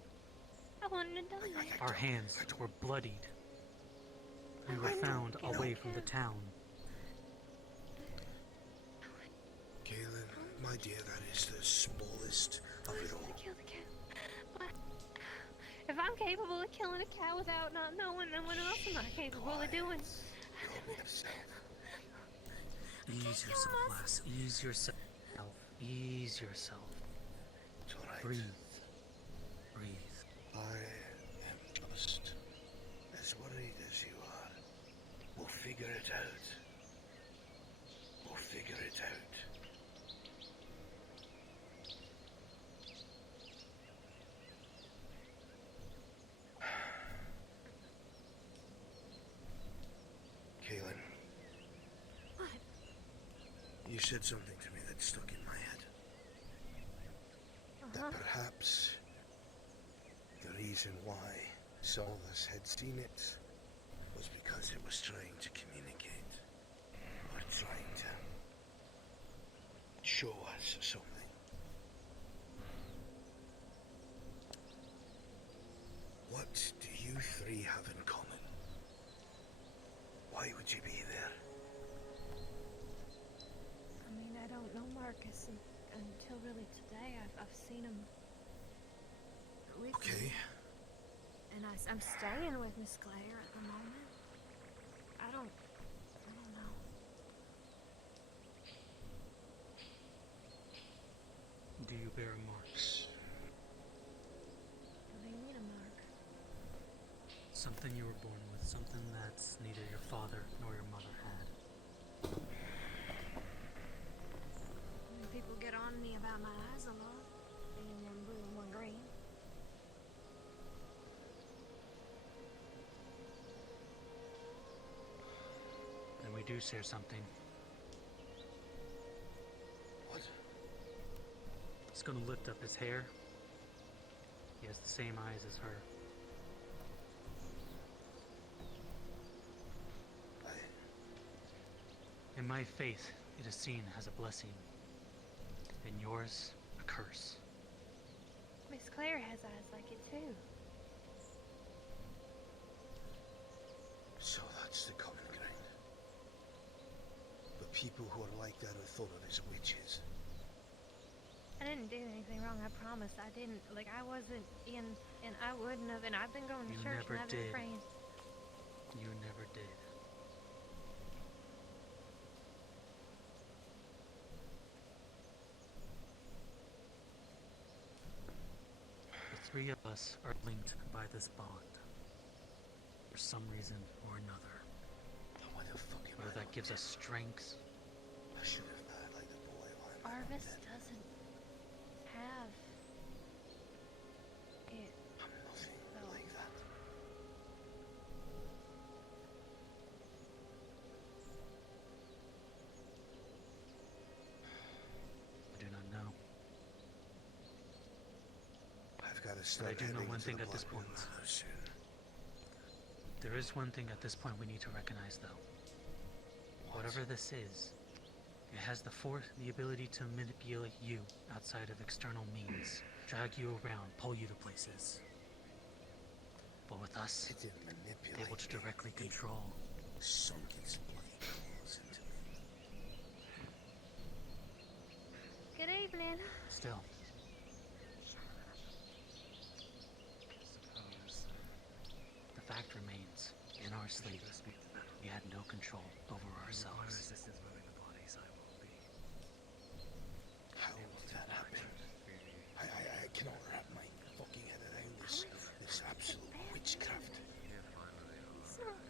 I wouldn't have done that. Our hands were bloodied. We were found away from the town. Galen, my dear, that is the smallest of it all. Kill the cow. What? If I'm capable of killing a cow without not knowing, then what else am I capable of doing? Ease yourself, lass. Ease yourself. Ease yourself. It's all right. Breathe. Breathe. I am just as worried as you are. We'll figure it out. We'll figure it out. Kaylin. What? You said something to me that stuck in my head. That perhaps the reason why Solus had seen it was because it was trying to communicate, or trying to show us something. What do you 3 have in common? Why would you be there? I've seen him. Okay. And I'm staying with Miss Claire at the moment. I don't know. Do you bear marks? What do you mean a mark? Something you were born with, something that neither your father nor your mother had. People get on me about my eyes a lot. Being one blue and one green. And we do share something. What? He's gonna lift up his hair. He has the same eyes as her. In my faith, it is seen as a blessing. In yours, a curse. Miss Claire has eyes like it too. So that's the common ground. But people who are like that are thought of as witches. I didn't do anything wrong, I promise. I didn't, like, I wasn't in, and I wouldn't have, and I've been going to You church never and I've been did. praying. You never did. The three of us are linked by this bond. For some reason or another. Why the fuck am Whether that gives us strength. I should have died like the boy. Arvis doesn't have it. I'm nothing though. like that. I do not know. I've got to But start I do know heading one to thing the at this Blackwell point. manor soon. There is one thing at this point we need to recognize, though. Whatever this is, it has the ability to manipulate you outside of external means, drag you around, pull you to places. But with us, It didn't it's manipulate able to me. directly control. Sunk its bloody claws into me. Good evening. Still, the fact remains, in our sleep, we had no control over ourselves. How did that happen? I cannot wrap my fucking head around this absolute witchcraft.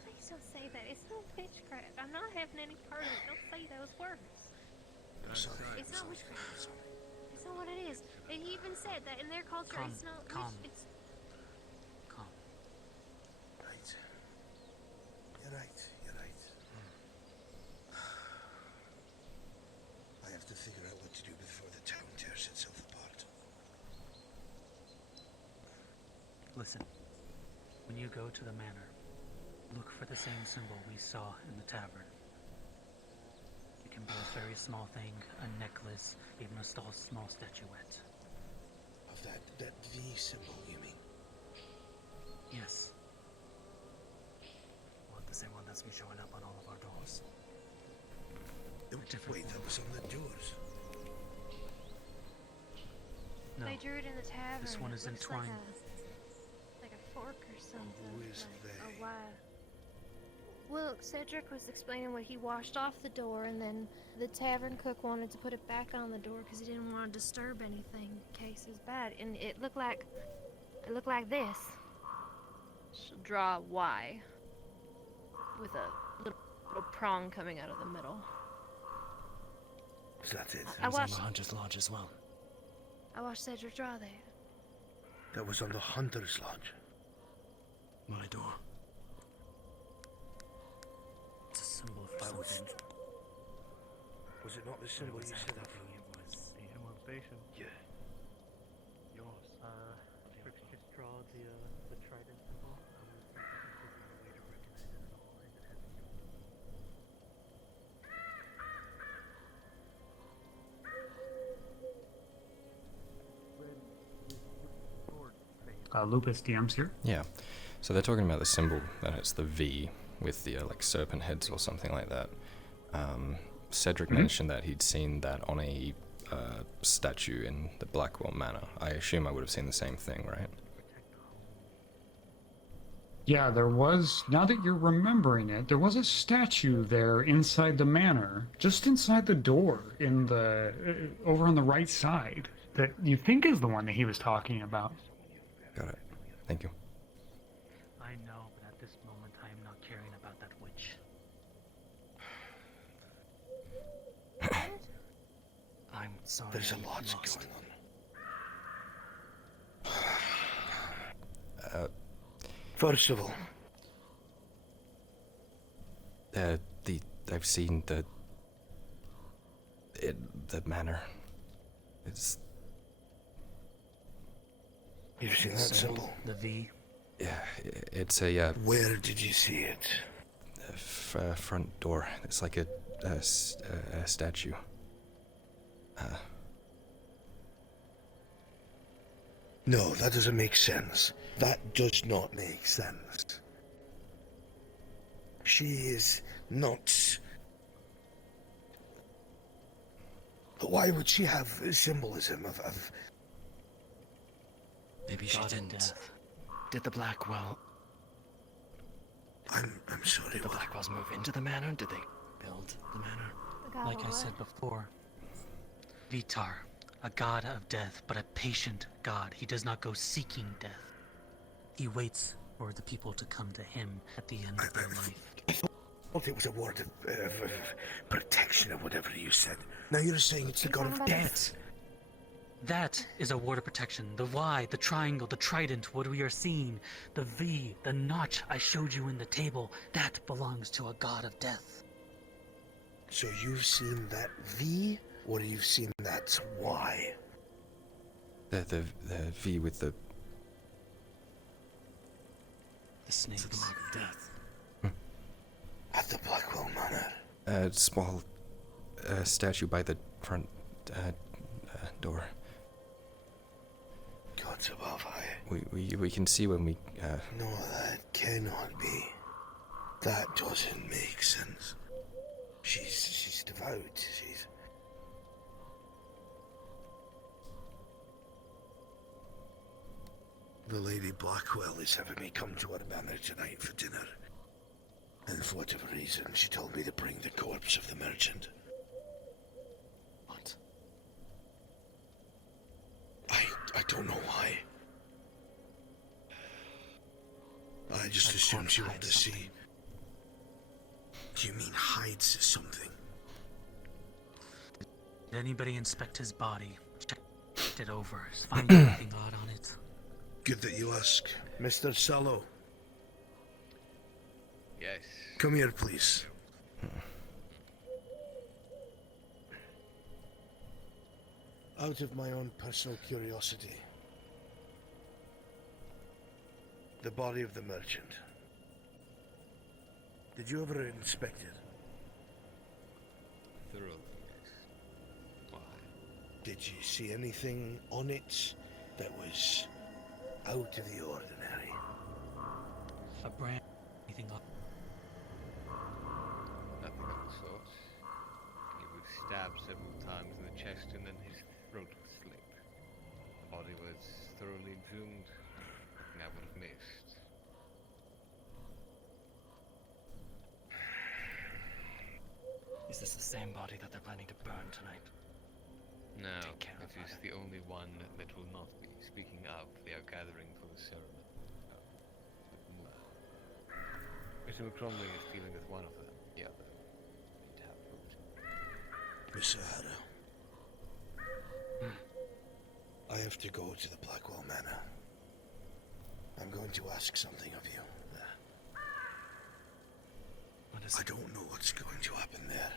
Please don't say that. It's not witchcraft. I'm not having any part of it. Don't say those words. I'm sorry. It's not witchcraft. It's not what it is. And he even said that in their culture, Calm, it's not calm. it's Calm. Right. You're right. You're right. I have to figure out what to do before the town tears itself apart. Listen, when you go to the manor, look for the same symbol we saw in the tavern. It can be a very small thing, a necklace, even a small statuette. Of that V symbol, you mean? Yes. Well, the same one that's been showing up on all of our doors. Wait, that was on the doors. No, they drew it in the tavern. this one It is looks entwined. Like a fork or something. Who is like they? a Y. Well, Cedric was explaining what he washed off the door, and then the tavern cook wanted to put it back on the door because he didn't want to disturb anything in case it's bad. And it looked like this. She'll draw a Y with a little prong coming out of the middle. Is that it? I watched. on the Hunter's Lodge as well. I watched Cedric draw that. That was on the Hunter's Lodge. My door. It's a symbol for something. Was it not the symbol you said that from? It was the immolation. Yeah. Yours. Quick, just draw the trident symbol. Lupus DMs here. Yeah. So they're talking about the symbol, that it's the V with the like serpent heads or something like that. Cedric mentioned that he'd seen that on a statue in the Blackwell manor. I assume I would have seen the same thing, right? Yeah, there was, now that you're remembering it, there was a statue there inside the manor, just inside the door, in the, over on the right side, that you think is the one that he was talking about. Got it. Thank you. I know, but at this moment I am not caring about that witch. I'm sorry. There's a lot going on. First of all, I've seen the manor. You've seen that symbol? The V? Yeah, it's a, Where did you see it? Front door. It's like a statue. No, that doesn't make sense. That does not make sense. She is not... But why would she have symbolism of... Maybe she didn't. Did the Blackwell... I'm sorry, Did the Blackwells move into the manor? Did they build the manor? Like I said before, Vitar, a god of death, but a patient god. He does not go seeking death. He waits for the people to come to him at the end of their life. I thought it was a word of protection or whatever you said. Now you're saying it's the god of death. That is a ward of protection. The Y, the triangle, the trident, what we are seeing, the V, the notch I showed you in the table, that belongs to a god of death. So you've seen that V, or you've seen that Y? The V with the snakes of death. At the Blackwell Manor. Small statue by the front door. Gods above high. We can see when we. No, that cannot be. That doesn't make sense. She's devout. She's. The Lady Blackwell is having me come to her manor tonight for dinner. And for whatever reason, she told me to bring the corpse of the merchant. What? I don't know why. I just assumed she wanted to see. Do you mean hides something? Did anybody inspect his body? Checked it over. Find anything odd on it? Good that you ask. Mr. Sallow. Yes. Come here, please. Out of my own personal curiosity, the body of the merchant. Did you ever inspect it? Thoroughly, yes. Why? Did you see anything on it that was out of the ordinary? A brand, anything up? Nothing of the sort. He was stabbed several times in the chest and then his throat was slit. The body was thoroughly exhumed. Nothing I would have missed. Is this the same body that they're planning to burn tonight? No, it is the only one that will not be. Speaking of, they are gathering for the ceremony. Mr. McCromley is dealing with one of them. The other. Need to have root. Miss O'Hara. I have to go to the Blackwell Manor. I'm going to ask something of you. I don't know what's going to happen there.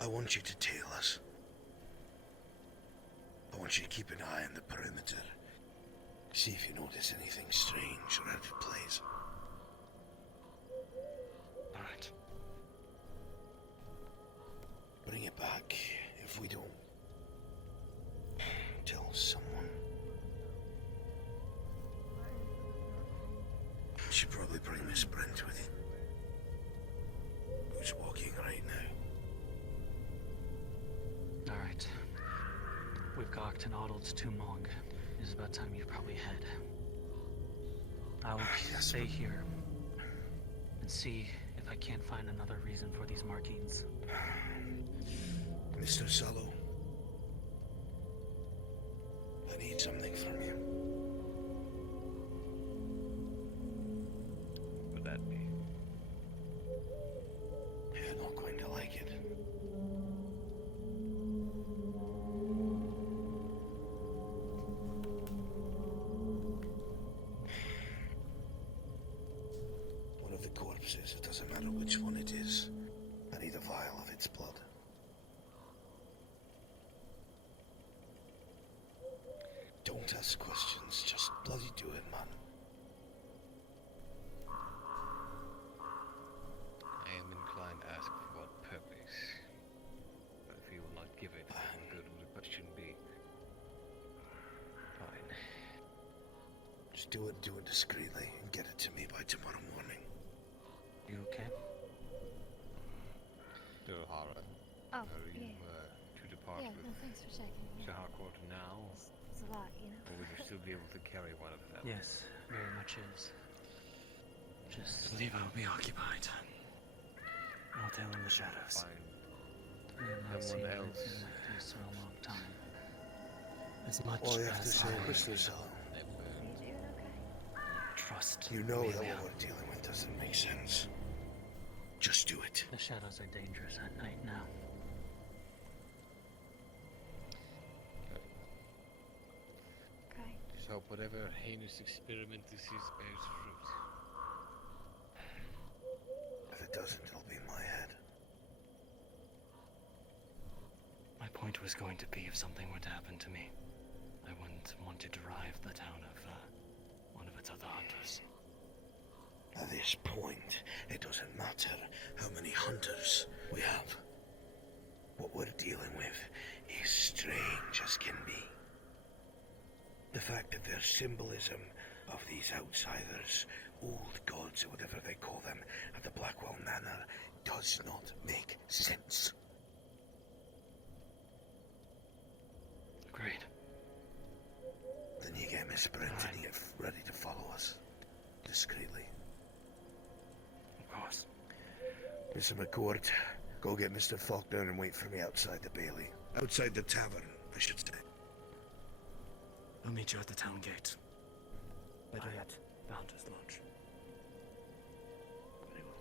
I want you to tail us. I want you to keep an eye on the perimeter. See if you notice anything strange or out of place. Alright. Bring it back if we don't tell someone. You should probably bring Miss Brent with you. Who's walking right now. right. We've gawked and audled too long. It is about time you probably head. I will stay here and see if I can't find another reason for these markings. Mr. Sallow, I need something from you. What would that be? You're not going to like it. One of the corpses, it doesn't matter which one it is. I need a vial of its blood. Don't ask questions, just bloody do it, man. I am inclined to ask for what purpose. But if you will not give it, then good will the question be. Fine. Just do it discreetly, and get it to me by tomorrow morning. You okay? Dohara. Oh, Are you yeah. to depart Yeah, with no, thanks for checking. Yeah. Harcourt now? It's a lot, you know? Or would you still be able to carry one of them? Yes, very much is. Just leave I'll be occupied. I'll tell in the shadows. Fine. We have not seen Someone else. anything like this for a long time. As much All you have to as say, I Mr. Sallow. trust. You know that Amelia. what we're dealing with doesn't make sense. Just do it. The shadows are dangerous at night now. Okay. Just hope whatever heinous experiment this is bears fruit. If it doesn't, it'll be my head. My point was going to be if something were to happen to me, I wouldn't want to deprive the town of one of its other hunters. At this point, it doesn't matter how many hunters we have. What we're dealing with is strange as can be. The fact that there's symbolism of these outsiders, old gods or whatever they call them, at the Blackwell manor does not make sense. Agreed. Then you get Miss Brent and you get ready to follow us. Discreetly. Of course. Mr. McCord, go get Mr. Faulkner and wait for me outside the Bailey. Outside the tavern, I should say. I'll meet you at the town gate. Better yet, the hunter's lodge. Very well.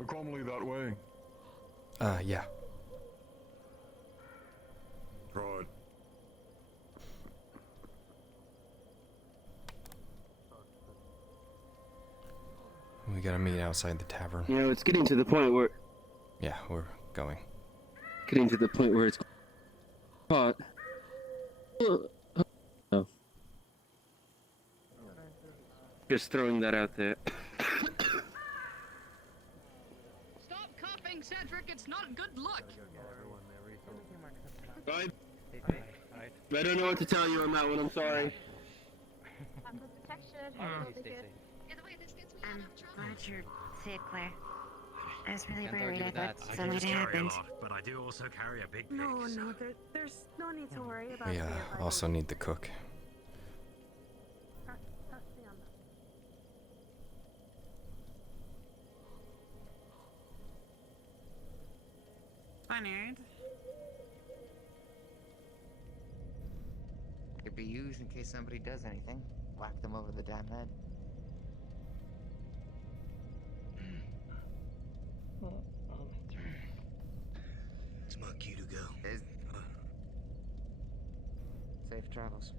A commonly that way. Yeah. Right. We gotta meet outside the tavern. You know, it's getting to the point where... Yeah, we're going. Getting to the point where it's... But... Oh. Just throwing that out there. Stop coughing, Cedric. It's not good luck. I don't know what to tell you on that one. I'm sorry. I'm glad you're safe, Claire. I was really Can't worried. argue I with thought that. something had happened. But I do also carry a big No, there's no need to worry about We it. also need the cook. Spaniard. Could be used in case somebody does anything. Whack them over the damn head. It's my cue to go. Safe travels.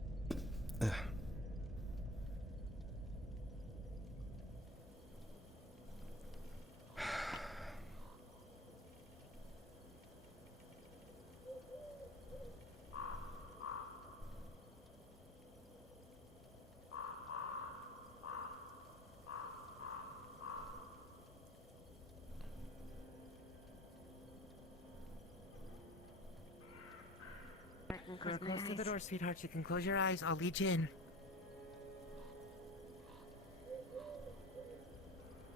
close my close to the eyes. door, sweetheart. You can close your eyes. I'll lead you in.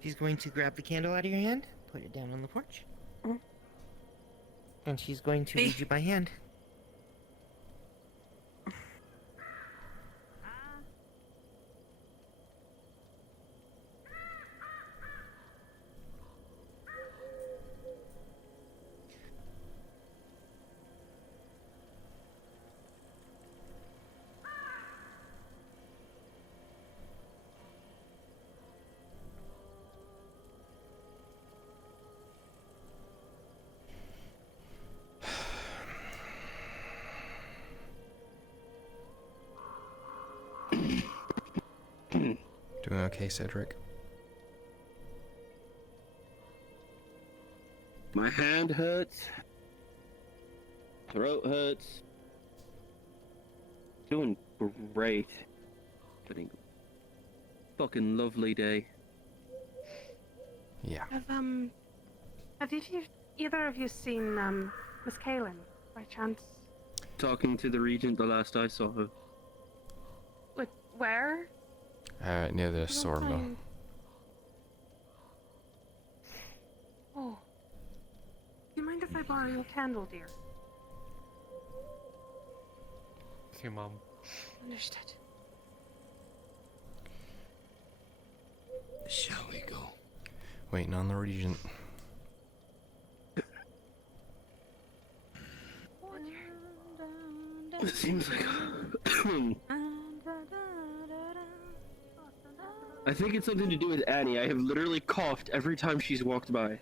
She's going to grab the candle out of your hand, put it down on the porch. And she's going to lead you by hand. Doing okay, Cedric? My hand hurts. Throat hurts. Doing great. Having a fucking lovely day. Yeah. Have either of you seen, Miss Kaelin, by chance? Talking to the regent the last I saw her. Where? Near the sawmill. Oh. Do you mind if I borrow your candle, dear? It's your mom. Understood. Shall we go? Waiting on the regent. It seems like... I think it's something to do with Annie. I have literally coughed every time she's walked by.